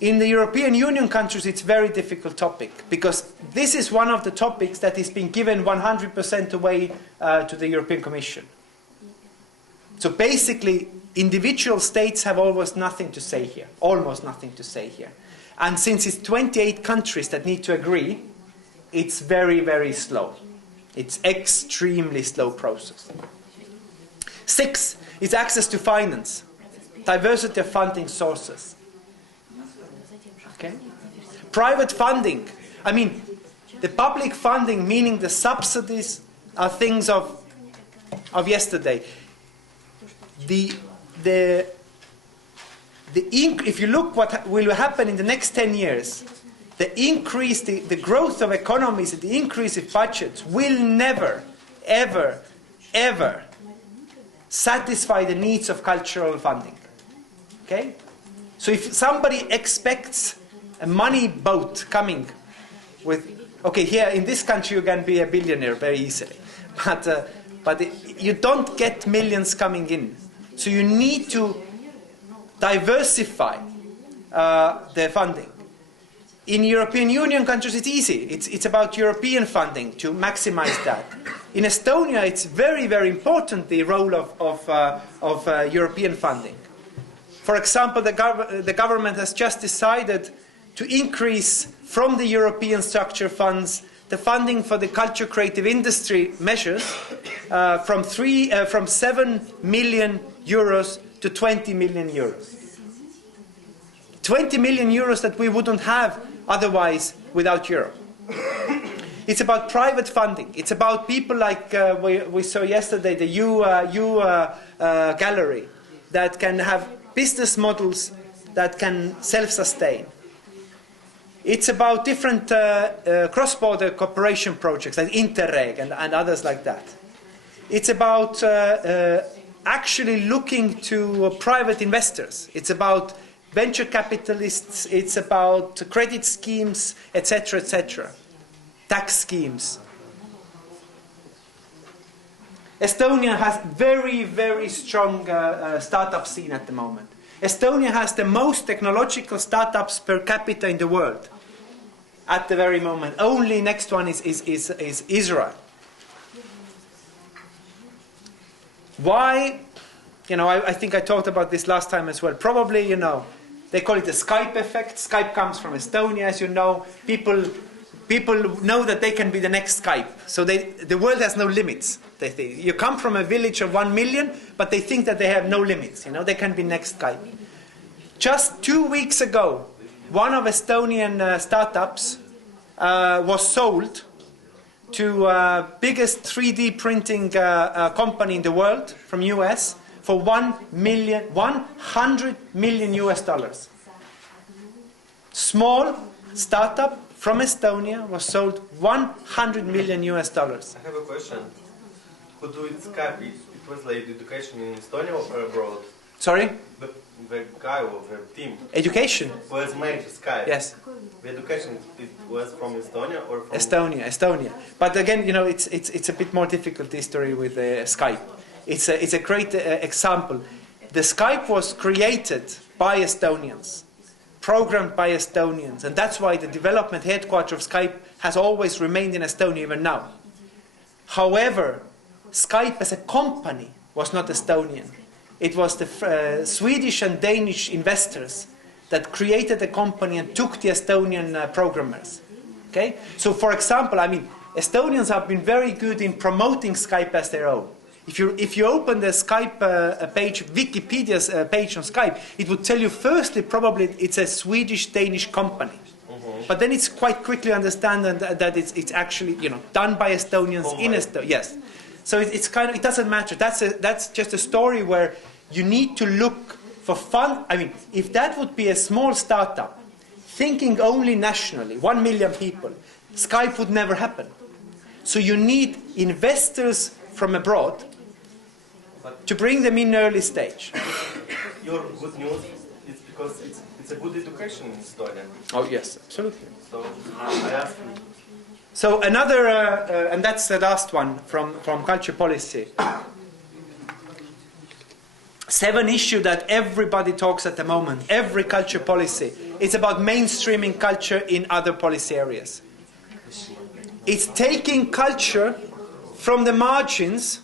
In the European Union countries, it's a very difficult topic because this is one of the topics that is being given 100% away to the European Commission. So basically, individual states have almost nothing to say here, almost nothing to say here. And since it's 28 countries that need to agree, it's very, very slow. It's extremely slow process. 6 is access to finance, diversity of funding sources. Okay? Private funding. I mean, the public funding, meaning the subsidies, are things of yesterday. If you look what will happen in the next 10 years, the growth of economies, the increase of budgets will never, ever, ever satisfy the needs of cultural funding. Okay? So if somebody expects a money boat coming with, okay, here in this country you can be a billionaire very easily, but you don't get millions coming in. So you need to diversify the funding. In European Union countries, it's easy. It's about European funding to maximize that. In Estonia, it's very, very important, the role of European funding. For example, the government has just decided to increase from the European structure funds the funding for the culture creative industry measures from 7 million euros to 20 million euros. 20 million euros that we wouldn't have otherwise without Europe. It's about private funding. It's about people like we saw yesterday, the U Gallery, that can have business models that can self-sustain. It's about different cross-border cooperation projects like Interreg and others like that. It's about actually looking to private investors. It's about venture capitalists. It's about credit schemes, etc., etc. Tax schemes. Estonia has very, very strong startup scene at the moment. Estonia has the most technological startups per capita in the world at the very moment. Only next one is Israel. Why? You know, I think I talked about this last time as well. Probably, you know, they call it the Skype effect. Skype comes from Estonia, as you know. People know that they can be the next Skype. So the world has no limits. They think. You come from a village of 1 million, but they think that they have no limits. You know, they can be next Skype. Just 2 weeks ago, one of Estonian startups was sold to biggest 3D printing company in the world from US for $100 million US. Small startup from Estonia was sold $100 million US. I have a question. Who do it Skype? It was like education in Estonia or abroad? Sorry? The guy or the team. Education. Was made Skype. Yes. The education it was from Estonia or from Estonia. But again, you know, it's a bit more difficult history with Skype. It's a great example. The Skype was created by Estonians, programmed by Estonians, and that's why the development headquarters of Skype has always remained in Estonia even now. However, Skype as a company was not Estonian. It was the Swedish and Danish investors that created the company and took the Estonian programmers. Okay? So for example, I mean, Estonians have been very good in promoting Skype as their own. If you open the Skype page, Wikipedia's page on Skype, it would tell you firstly probably it's a Swedish-Danish company. But then it's quite quickly understand that it's actually done by Estonians in Estonia. Yes, so it's kind of, it doesn't matter. That's just a story where you need to look for fun. I mean, if that would be a small startup thinking only nationally, 1 million people, Skype would never happen. So you need investors from abroad to bring them in early stage. Your good news is because it's a good education in Estonia. Oh yes, absolutely. So I ask you. So another, and that's the last one from culture policy. 7 issue that everybody talks at the moment, every culture policy. It's about mainstreaming culture in other policy areas. It's taking culture from the margins,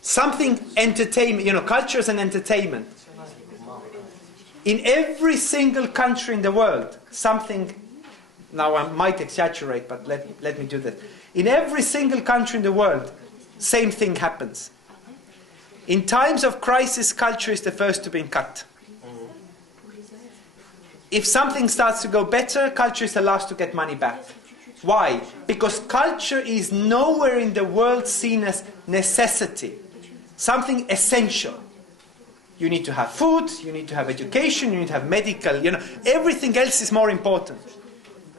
something entertainment, culture is an entertainment. In every single country in the world, something, now I might exaggerate, but let me do that. In every single country in the world, same thing happens. In times of crisis, culture is the first to be cut. If something starts to go better, culture is the last to get money back. Why? Because culture is nowhere in the world seen as necessity, something essential. You need to have food, you need to have education, you need to have medical, everything else is more important.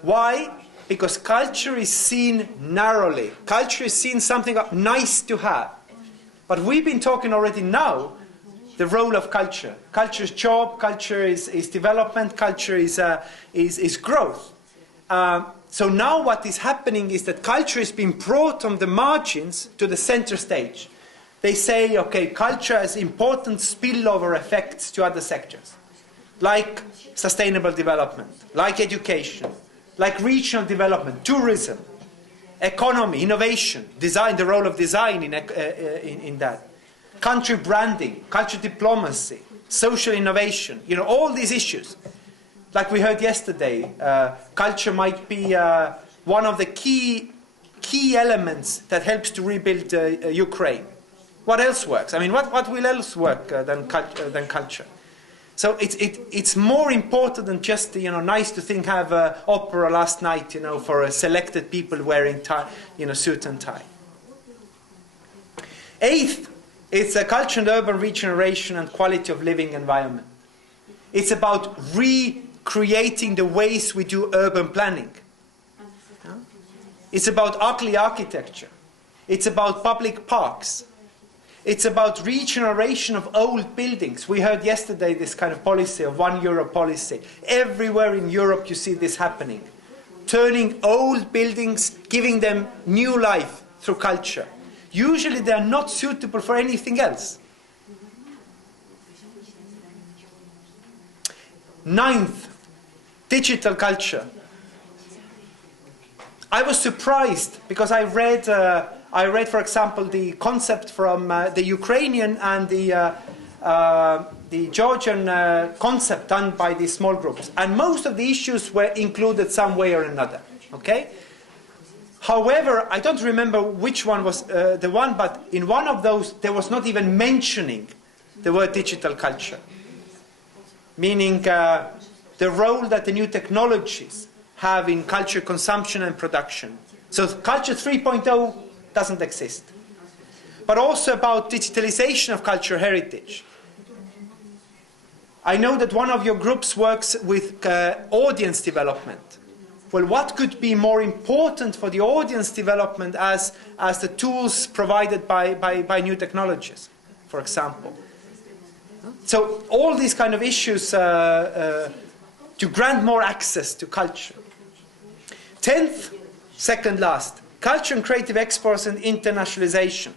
Why? Because culture is seen narrowly. Culture is seen something nice to have. But we've been talking already now the role of culture. Culture is job, culture is development, culture is growth. So now what is happening is that culture is being brought from the margins to the center stage. They say, okay, culture has important spillover effects to other sectors, like sustainable development, like education, like regional development, tourism, economy, innovation, design, the role of design in that. Country branding, culture diplomacy, social innovation, all these issues. Like we heard yesterday, culture might be one of the key elements that helps to rebuild Ukraine. What else works? I mean, what will else work than culture? So it's more important than just nice to think have opera last night for selected people wearing tie, suit and tie. 8th, it's a culture and urban regeneration and quality of living environment. It's about recreating the ways we do urban planning. It's about ugly architecture. It's about public parks. It's about regeneration of old buildings. We heard yesterday this kind of policy of €1 policy. Everywhere in Europe you see this happening. Turning old buildings, giving them new life through culture. Usually they are not suitable for anything else. 9th, digital culture. I was surprised because I read, for example, the concept from the Ukrainian and the Georgian concept done by these small groups. And most of the issues were included some way or another. Okay? However, I don't remember which one was the one, but in one of those, there was not even mentioning the word digital culture. Meaning the role that the new technologies have in culture consumption and production. So culture 3.0 doesn't exist. But also about digitalization of cultural heritage. I know that one of your groups works with audience development. Well, what could be more important for the audience development as the tools provided by new technologies, for example? So all these kind of issues to grant more access to culture. 10th, second last, culture and creative exports and internationalization.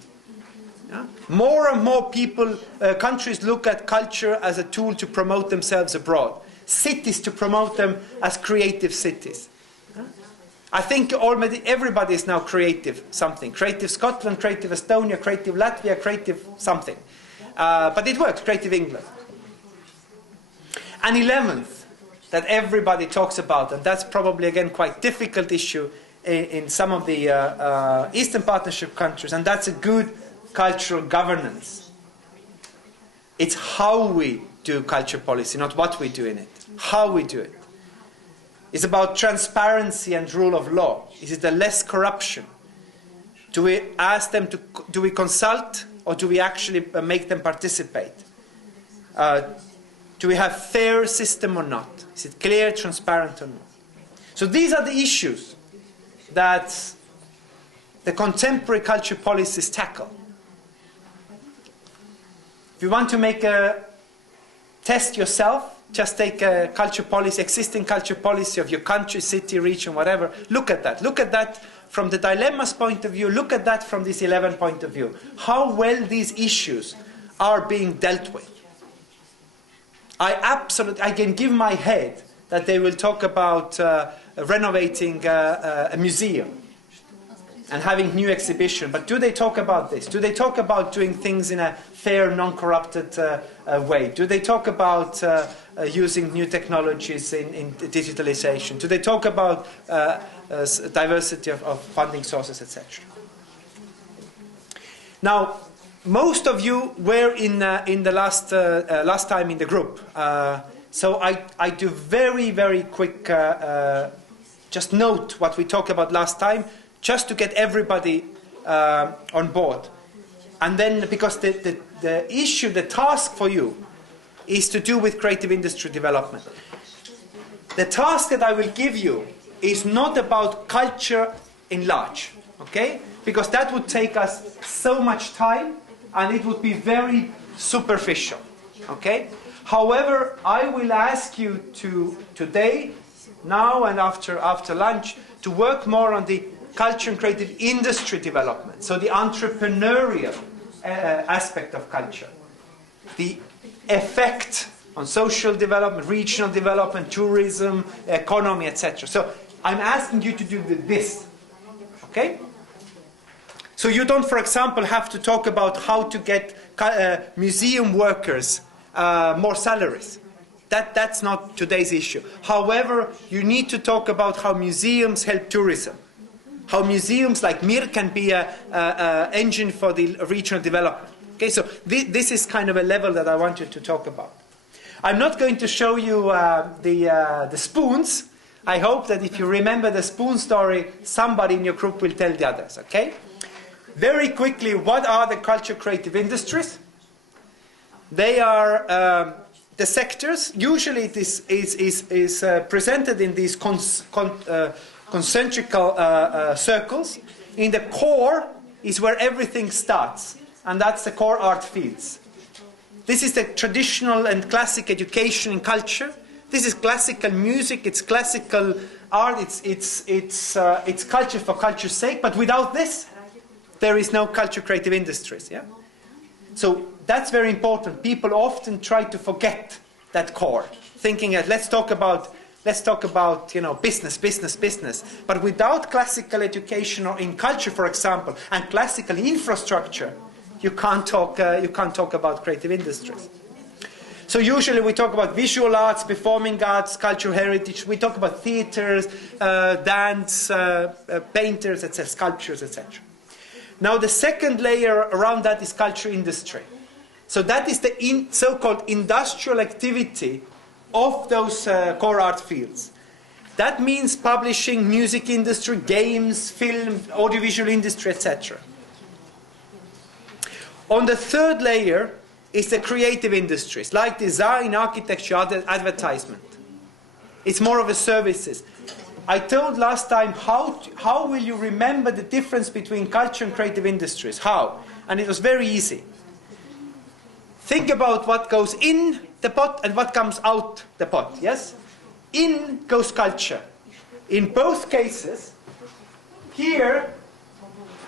Yeah? More and more people, countries look at culture as a tool to promote themselves abroad. Cities to promote them as creative cities. Yeah? I think already everybody is now creative something. Creative Scotland, creative Estonia, creative Latvia, creative something. But it works, creative England. And 11th, that everybody talks about, and that's probably again quite difficult issue, in some of the Eastern Partnership countries, and that's a good cultural governance. It's how we do culture policy, not what we do in it. How we do it. It's about transparency and rule of law. Is it less corruption? Do we ask them to, do we consult, or do we actually make them participate? Do we have fair system or not? Is it clear, transparent or not? So these are the issues that the contemporary culture policies tackle. If you want to make a test yourself, just take a culture policy, existing culture policy of your country, city, region, whatever. Look at that. Look at that from the dilemma's point of view. Look at that from this 11 point of view. How well these issues are being dealt with. I can give my head that they will talk about renovating a museum and having new exhibition. But do they talk about this? Do they talk about doing things in a fair, non-corrupted way? Do they talk about using new technologies in digitalization? Do they talk about diversity of funding sources, etc.? Now, most of you were in the last time in the group. So I do very, very quick just note what we talked about last time, just to get everybody on board. And then, because the issue, the task for you is to do with creative industry development. The task that I will give you is not about culture in large, okay? Because that would take us so much time and it would be very superficial, okay? However, I will ask you to today, now and after lunch, to work more on the culture and creative industry development. So the entrepreneurial aspect of culture. The effect on social development, regional development, tourism, economy, etc. So I'm asking you to do this. Okay? So you don't, for example, have to talk about how to get museum workers more salaries. That's not today's issue. However, you need to talk about how museums help tourism. How museums like MIR can be an engine for the regional development. Okay, so this is kind of a level that I want you to talk about. I'm not going to show you the spoons. I hope that if you remember the spoon story, somebody in your group will tell the others, okay? Very quickly, what are the culture creative industries? They are the sectors. Usually it is presented in these concentrical circles. In the core is where everything starts, and that's the core art fields. This is the traditional and classic education and culture. This is classical music, it's classical art, it's culture for culture's sake, but without this, there is no culture creative industries. Yeah? So that's very important. People often try to forget that core, thinking that let's talk about business. But without classical education or in culture, for example, and classical infrastructure, you can't talk about creative industries. So usually we talk about visual arts, performing arts, cultural heritage. We talk about theaters, dance, painters, etc., sculptures, etc. Now the second layer around that is culture industry. So that is the so-called industrial activity of those core art fields. That means publishing, music industry, games, film, audiovisual industry, etc. On the third layer is the creative industries, like design, architecture, advertisement. It's more of a services. I told last time, how will you remember the difference between culture and creative industries? How? And it was very easy. Think about what goes in the pot and what comes out the pot, yes? In goes culture. In both cases, here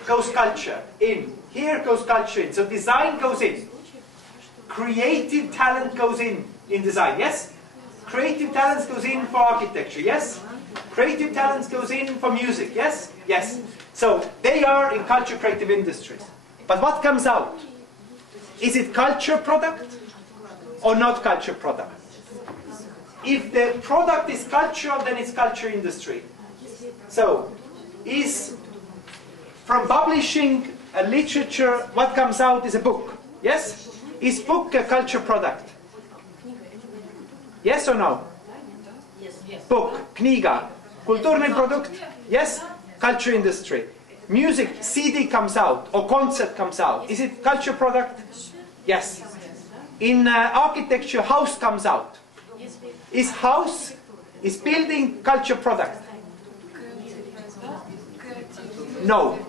goes culture in. Here goes culture in. So design goes in. Creative talent goes in design, yes? Creative talents goes in for architecture, yes? Creative talents goes in for music, yes? Yes. So they are in culture creative industries. But what comes out? Is it culture product or not culture product? If the product is cultural, then it's culture industry. So is from publishing a literature, what comes out is a book. Yes? Is book a culture product? Yes or no? Yes. Book, kniga, kulturny produkt. Yes? Culture industry. Music, CD comes out or concert comes out. Is it culture product? Yes. In architecture, house comes out. Is house, is building culture product? No.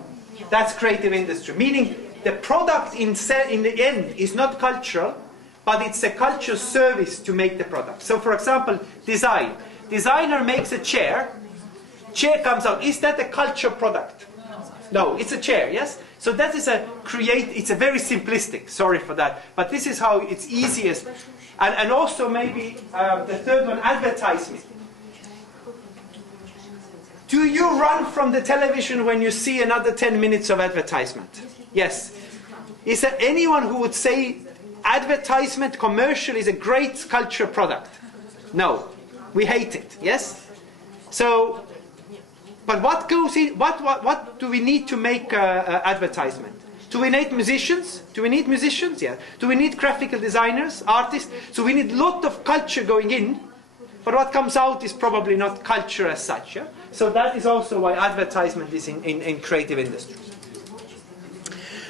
That's creative industry. Meaning the product in the end is not cultural, but it's a culture service to make the product. So for example, design. Designer makes a chair. Chair comes out. Is that a culture product? No, it's a chair, yes? So that is it's a very simplistic, sorry for that, but this is how it's easiest. And also maybe the third one, advertisement. Do you run from the television when you see another 10 minutes of advertisement? Yes. Is there anyone who would say advertisement, commercial is a great culture product? No. We hate it, yes? So, but what goes in, what do we need to make advertisement? Do we need musicians? Do we need musicians? Yeah. Do we need graphical designers, artists? So we need a lot of culture going in, but what comes out is probably not culture as such. Yeah? So that is also why advertisement is in creative industry.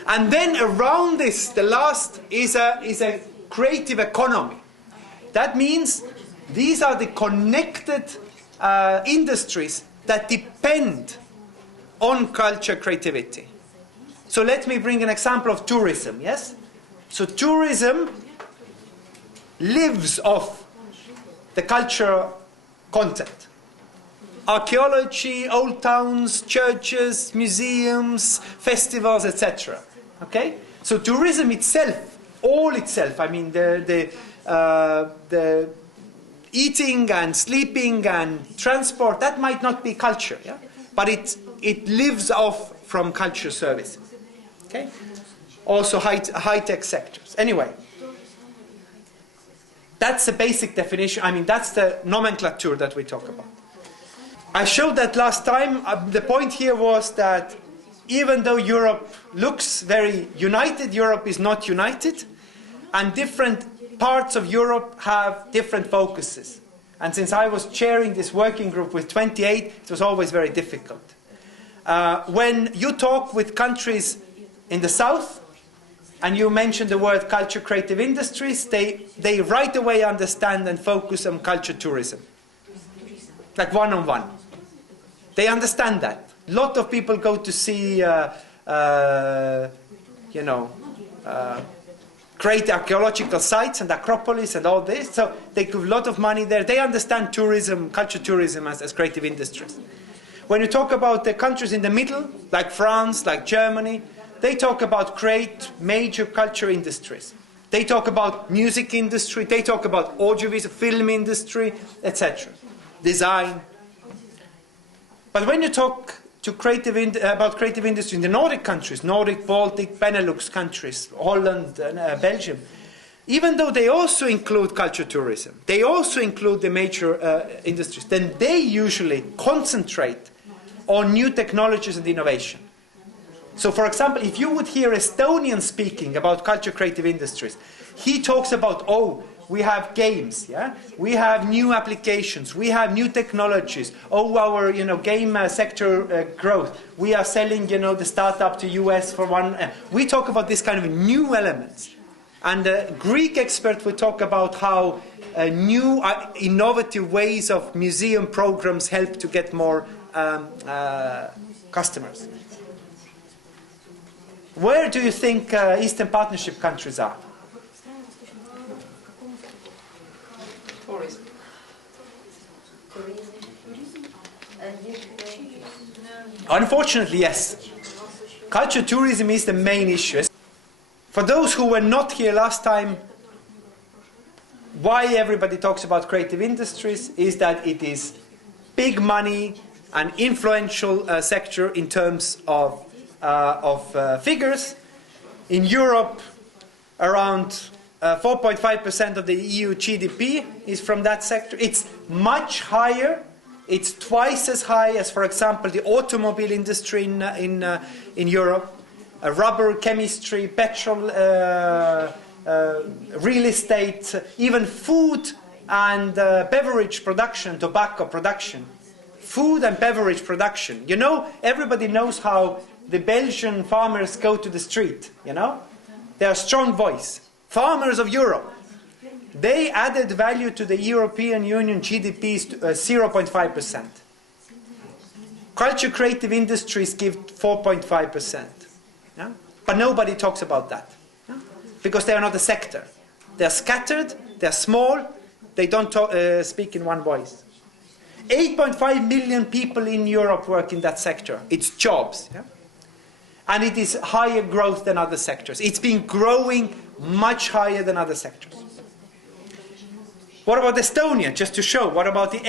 And then around this, the last is a creative economy. That means these are the connected industries that depend on culture creativity. So let me bring an example of tourism, yes? So tourism lives off the cultural content. Archaeology, old towns, churches, museums, festivals, etc. Okay? So tourism itself, all itself, I mean the eating and sleeping and transport, that might not be culture, yeah? But it lives off from culture services. Okay? Also high-tech sectors. Anyway, that's the basic definition. I mean, that's the nomenclature that we talk about. I showed that last time. The point here was that even though Europe looks very united, Europe is not united, and different parts of Europe have different focuses. And since I was chairing this working group with 28, it was always very difficult. When you talk with countries in the south, and you mention the word culture creative industries, they right away understand and focus on culture tourism. Like one-on-one. They understand that. A lot of people go to see, great archaeological sites and Acropolis and all this. So they give a lot of money there. They understand tourism, culture tourism as creative industries. When you talk about the countries in the middle, like France, like Germany, they talk about great major culture industries. They talk about music industry, they talk about audiovisual film industry, etc. Design. But when you talk to about creative industry in the Nordic countries, Nordic, Baltic, Benelux countries, Holland, Belgium, even though they also include culture tourism, they also include the major industries, then they usually concentrate on new technologies and innovation. So for example, if you would hear Estonian speaking about culture creative industries, he talks about, we have games, yeah? We have new applications, we have new technologies, our game sector growth. We are selling the startup to US for one. We talk about this kind of new elements. And the Greek expert will talk about how new innovative ways of museum programs help to get more customers. Where do you think Eastern Partnership countries are? Tourism. Unfortunately, yes. Culture tourism is the main issue. For those who were not here last time, why everybody talks about creative industries is that it is big money and influential sector in terms of figures. In Europe, around 4.5% of the EU GDP is from that sector. It's much higher It's twice as high as, for example, the automobile industry in Europe, rubber, chemistry, petrol, real estate, even food and beverage production, tobacco production. Food and beverage production. You know, everybody knows how the Belgian farmers go to the street, you know? They are a strong voice. Farmers of Europe. They added value to the European Union GDP's 0.5%. Culture creative industries give 4.5%. Yeah? But nobody talks about that. Yeah? Because they are not a sector. They are scattered, they are small, they don't speak in one voice. 8.5 million people in Europe work in that sector. It's jobs. Yeah? And it is higher growth than other sectors. It's been growing much higher than other sectors. What about Estonia? Just to show, what about the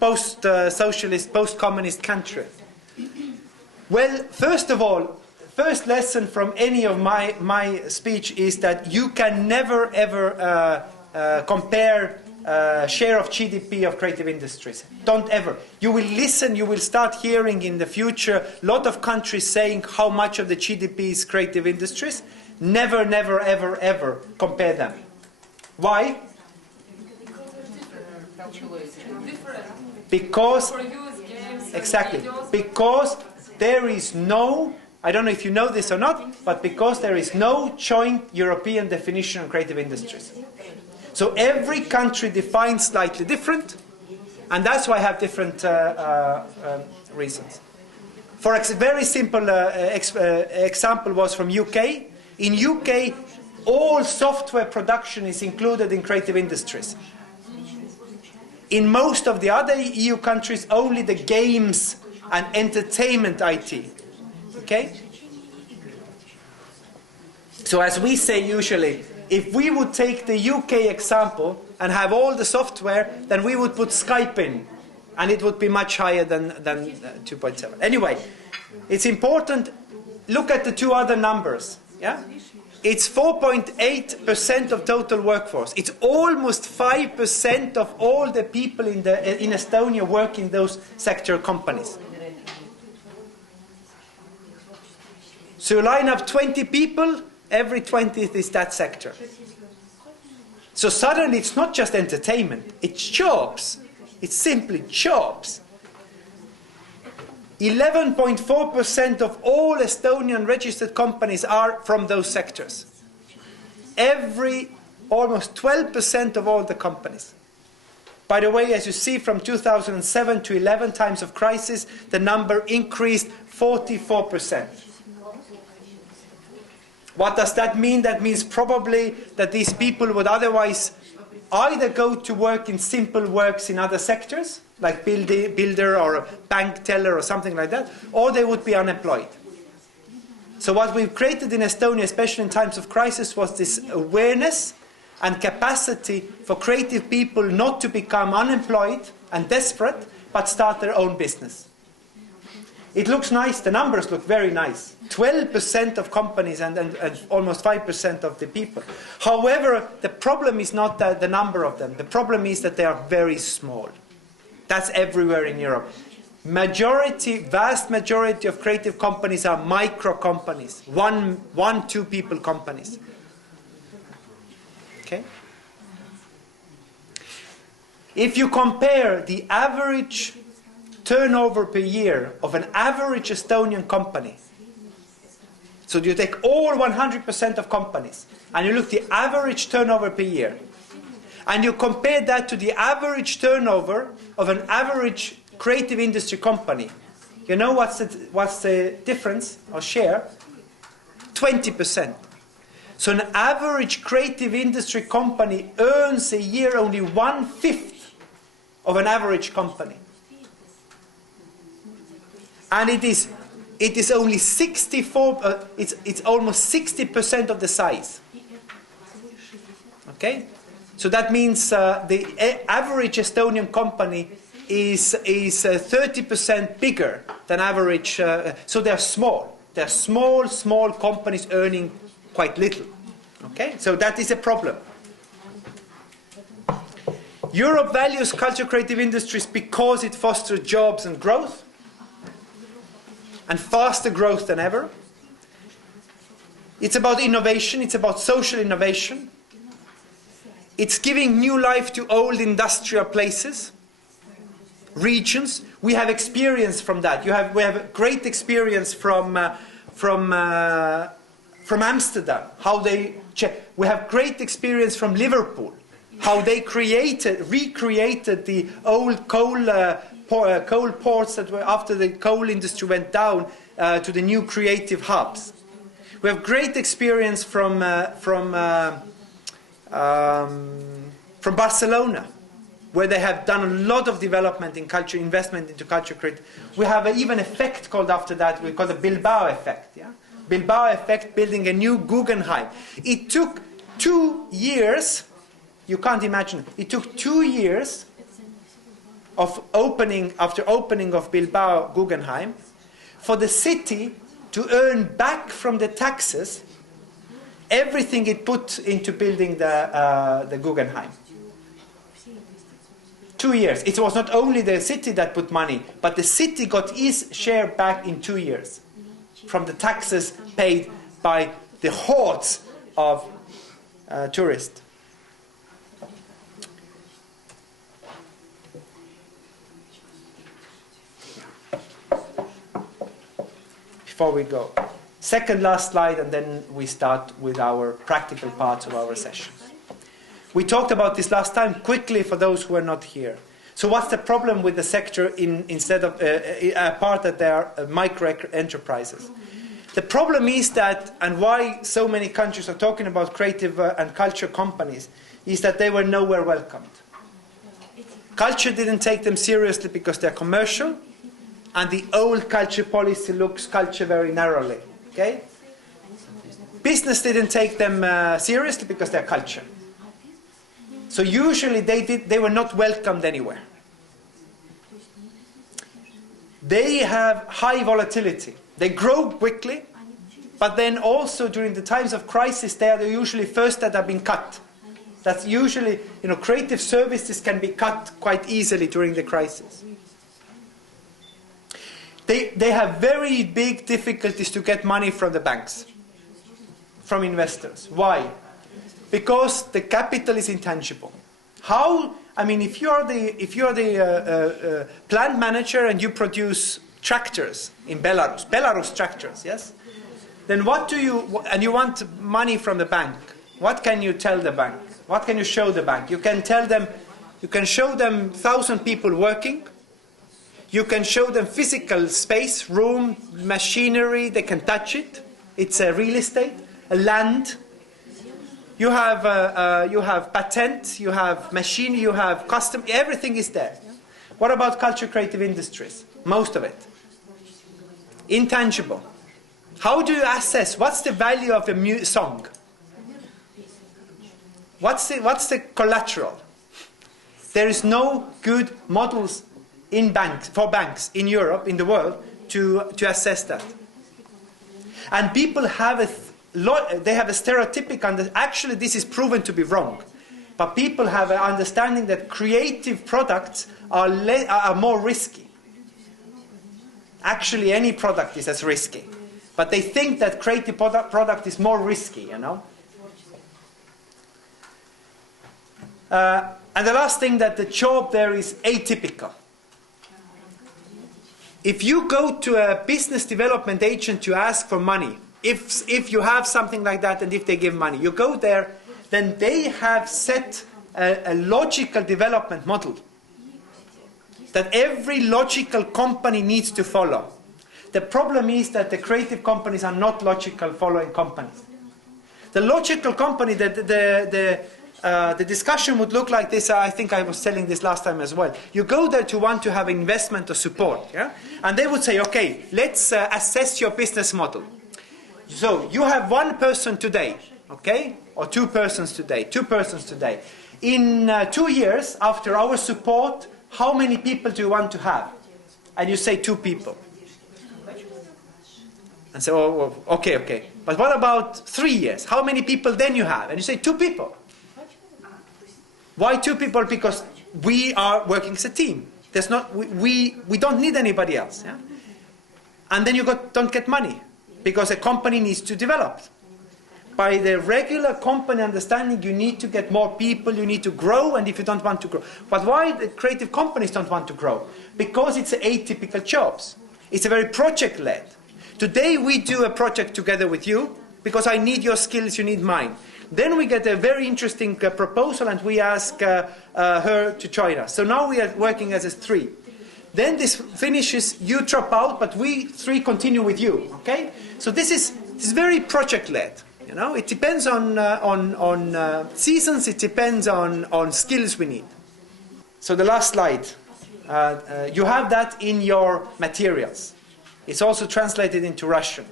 post-socialist, post-communist country? Well, first of all, first lesson from any of my speech is that you can never ever compare share of GDP of creative industries. Don't ever. You will listen, you will start hearing in the future a lot of countries saying how much of the GDP is creative industries. Never, never, ever, ever compare them. Why? Because, exactly, because there is no, I don't know if you know this or not, but because there is no joint European definition of creative industries. So every country defines slightly different, and that's why I have different reasons. For a very simple example was from UK. In UK, all software production is included in creative industries. In most of the other EU countries, only the games and entertainment IT. Okay? So as we say usually, if we would take the UK example and have all the software, then we would put Skype in, and it would be much higher than 2.7. Anyway, it's important, look at the two other numbers. Yeah? It's 4.8% of total workforce. It's almost 5% of all the people in Estonia work in those sector companies. So you line up 20 people, every 20th is that sector. So suddenly it's not just entertainment, it's jobs. It's simply jobs. 11.4% of all Estonian registered companies are from those sectors. Almost 12% of all the companies. By the way, as you see, from 2007 to 11 times of crisis, the number increased 44%. What does that mean? That means probably that these people would otherwise either go to work in simple works in other sectors, like builder or bank teller or something like that, or they would be unemployed. So what we've created in Estonia, especially in times of crisis, was this awareness and capacity for creative people not to become unemployed and desperate, but start their own business. It looks nice, the numbers look very nice. 12% of companies and almost 5% of the people. However, the problem is not the number of them. The problem is that they are very small. That's everywhere in Europe. Vast majority of creative companies are micro companies. One, two people companies. Okay? If you compare the average turnover per year of an average Estonian company, so you take all 100% of companies, and you look at the average turnover per year, and you compare that to the average turnover of an average creative industry company, you know what's the difference or share? 20%. So an average creative industry company earns a year only 1/5 of an average company. And it is only 64, it's almost 60% of the size. Okay? So that means the average Estonian company is 30% bigger than average. So they're small. They're small companies earning quite little. Okay? So that is a problem. Europe values culture creative industries because it fosters jobs and growth, and faster growth than ever. It's about innovation, it's about social innovation. It's giving new life to old industrial places, regions. We have experience from that. We have great experience from Amsterdam. We have great experience from Liverpool. How they recreated the old coal ports that were after the coal industry went down to the new creative hubs. We have great experience from Barcelona, where they have done a lot of development in culture, investment into culture creative. We have even an effect called after that, we call the Bilbao effect. Yeah? Bilbao effect, building a new Guggenheim. It took 2 years, you can't imagine, it took 2 years of after opening of Bilbao Guggenheim, for the city to earn back from the taxes everything it put into building the Guggenheim. 2 years. It was not only the city that put money, but the city got its share back in 2 years from the taxes paid by the hordes of tourists. Before we go, second last slide, and then we start with our practical parts of our session. We talked about this last time quickly for those who are not here. So what's the problem with the sector instead of a part that they are micro enterprises? The problem is that, and why so many countries are talking about creative and culture companies, is that they were nowhere welcomed. Culture didn't take them seriously because they're commercial, and the old culture policy looks culture very narrowly. Okay? Business didn't take them seriously because they're culture. So usually they were not welcomed anywhere. They have high volatility. They grow quickly, but then also during the times of crisis, they are the usually first that have been cut. That's usually, creative services can be cut quite easily during the crisis. They have very big difficulties to get money from the banks, from investors. Why? Because the capital is intangible. How? I mean, if you're the plant manager and you produce tractors in Belarus tractors, yes? Then and you want money from the bank, what can you tell the bank? What can you show the bank? You can show them 1,000 people working. You can show them physical space, room, machinery, they can touch it. It's a real estate, a land. You have patent, you have machine, you have custom, everything is there. What about culture creative industries? Most of it. Intangible. How do you assess what's the value of a song? What's the collateral? There is no good models for banks in Europe, in the world, to assess that. And people have a stereotypic, actually this is proven to be wrong, but people have an understanding that creative products are more risky. Actually, any product is as risky, but they think that creative product is more risky, And the last thing, that the job there is atypical. If you go to a business development agent to ask for money, if you have something like that and if they give money, you go there, then they have set a logical development model that every logical company needs to follow. The problem is that the creative companies are not logical following companies. The logical company, the discussion would look like this. I think I was telling this last time as well. You go there to want to have investment or support, yeah? And they would say, okay, let's assess your business model. So you have one person today, okay? Or two persons today. In 2 years, after our support, how many people do you want to have? And you say 2 people. And say, oh, okay. But what about 3 years? How many people then you have? And you say 2 people. Why 2 people? Because we are working as a team. There's not, we don't need anybody else. Yeah? And then you don't get money because a company needs to develop. By the regular company understanding, you need to get more people, you need to grow, and if you don't want to grow. But why the creative companies don't want to grow? Because it's atypical jobs. It's a very project-led. Today we do a project together with you, because I need your skills, you need mine. Then we get a very interesting proposal, and we ask her to join us. So now we are working as a 3. Then this finishes, you drop out, but we 3 continue with you. Okay? So this is very project-led. You know, it depends on seasons. It depends on skills we need. So the last slide, you have that in your materials. It's also translated into Russian.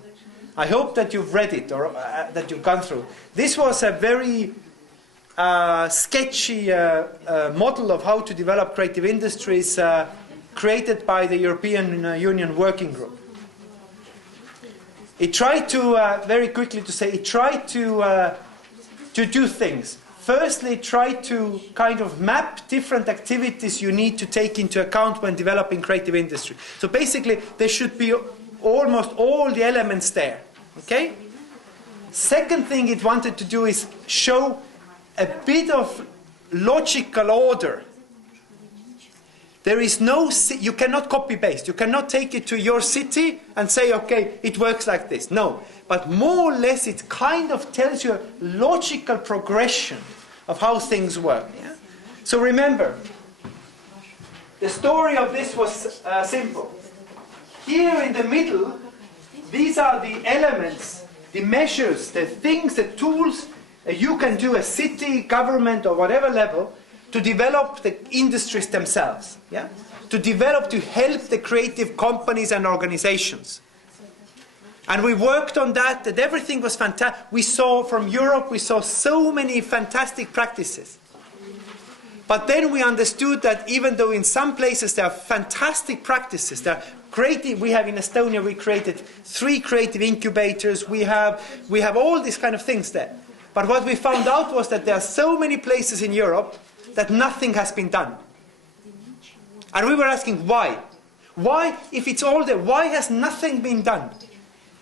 I hope that you've read it or that you've gone through. This was a very sketchy model of how to develop creative industries created by the European Union Working Group. It tried to, very quickly to say, it tried to do things. Firstly, it tried to kind of map different activities you need to take into account when developing creative industry. So basically, there should be almost all the elements there. Okay? Second thing it wanted to do is show a bit of logical order. There is no, you cannot copy-paste. You cannot take it to your city and say, okay, it works like this. No. But more or less, it kind of tells you a logical progression of how things work. Yeah? So remember, the story of this was simple. Here in the middle, these are the elements, the measures, the things, the tools you can do as city, government, or whatever level to develop the industries themselves, yeah? To develop, to help the creative companies and organizations. And we worked on that, and everything was fantastic. We saw from Europe, we saw so many fantastic practices. But then we understood that even though in some places there are fantastic practices, there are creative, we have in Estonia, we created 3 creative incubators, we have all these kind of things there. But what we found out was that there are so many places in Europe that nothing has been done. And we were asking why? Why, if it's all there, why has nothing been done?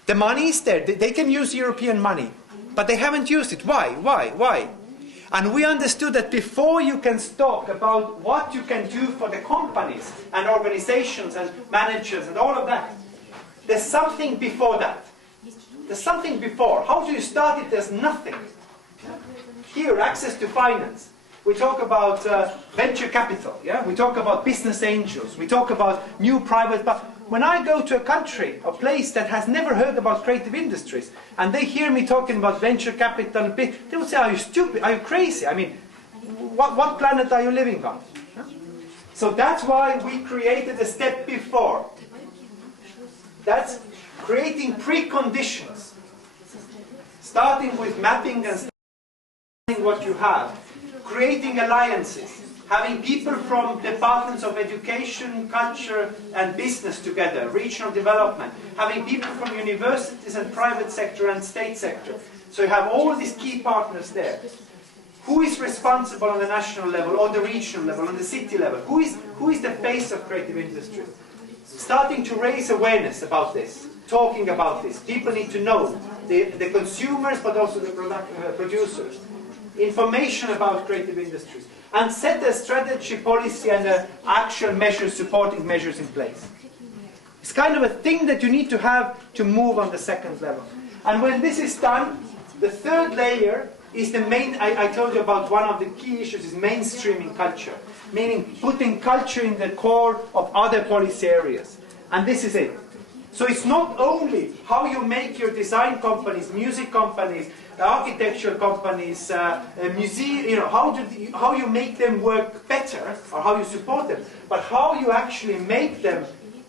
The money is there, they can use European money, but they haven't used it. Why? And we understood that before you can talk about what you can do for the companies and organizations and managers and all of that, there's something before that. There's something before. How do you start it? There's nothing. Here, access to finance. We talk about venture capital, yeah? We talk about business angels, we talk about new private... But when I go to a country, a place that has never heard about creative industries, and they hear me talking about venture capital, they would say, are you stupid? Are you crazy? I mean, what planet are you living on? Yeah? So that's why we created a step before. That's creating preconditions. Starting with mapping and starting what you have. Creating alliances, having people from departments of education, culture and business together, regional development, having people from universities and private sector and state sector. So you have all these key partners there. Who is responsible on the national level, or the regional level, on the city level? Who is the face of creative industry? Starting to raise awareness about this, talking about this. People need to know, the consumers but also the producers. Information about creative industries, and set a strategy, policy and actual measures, supporting measures in place. It's kind of a thing that you need to have to move on the second level. And when this is done, the third layer is the main, I told you about one of the key issues is mainstreaming culture, meaning putting culture in the core of other policy areas. And this is it. So it's not only how you make your design companies, music companies, architecture companies, museum, you know, how you make them work better, or how you support them, but how you actually make them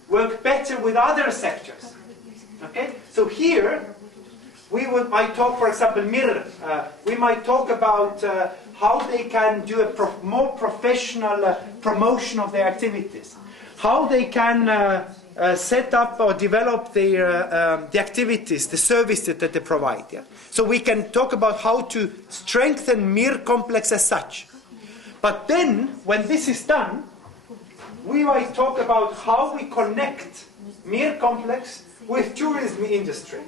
work better with other sectors. Okay? So here, might talk, for example, MIR. We might talk about how they can do a more professional promotion of their activities, how they can set up or develop the activities, the services that they provide. Yeah? So we can talk about how to strengthen MIR complex as such. But then, when this is done, we might talk about how we connect Mir complex with tourism industry.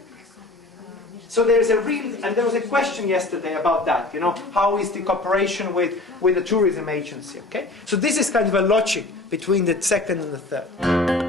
So there's a real, and there was a question yesterday about that, you know, how is the cooperation with the tourism agency, okay? So this is kind of a logic between the second and the third.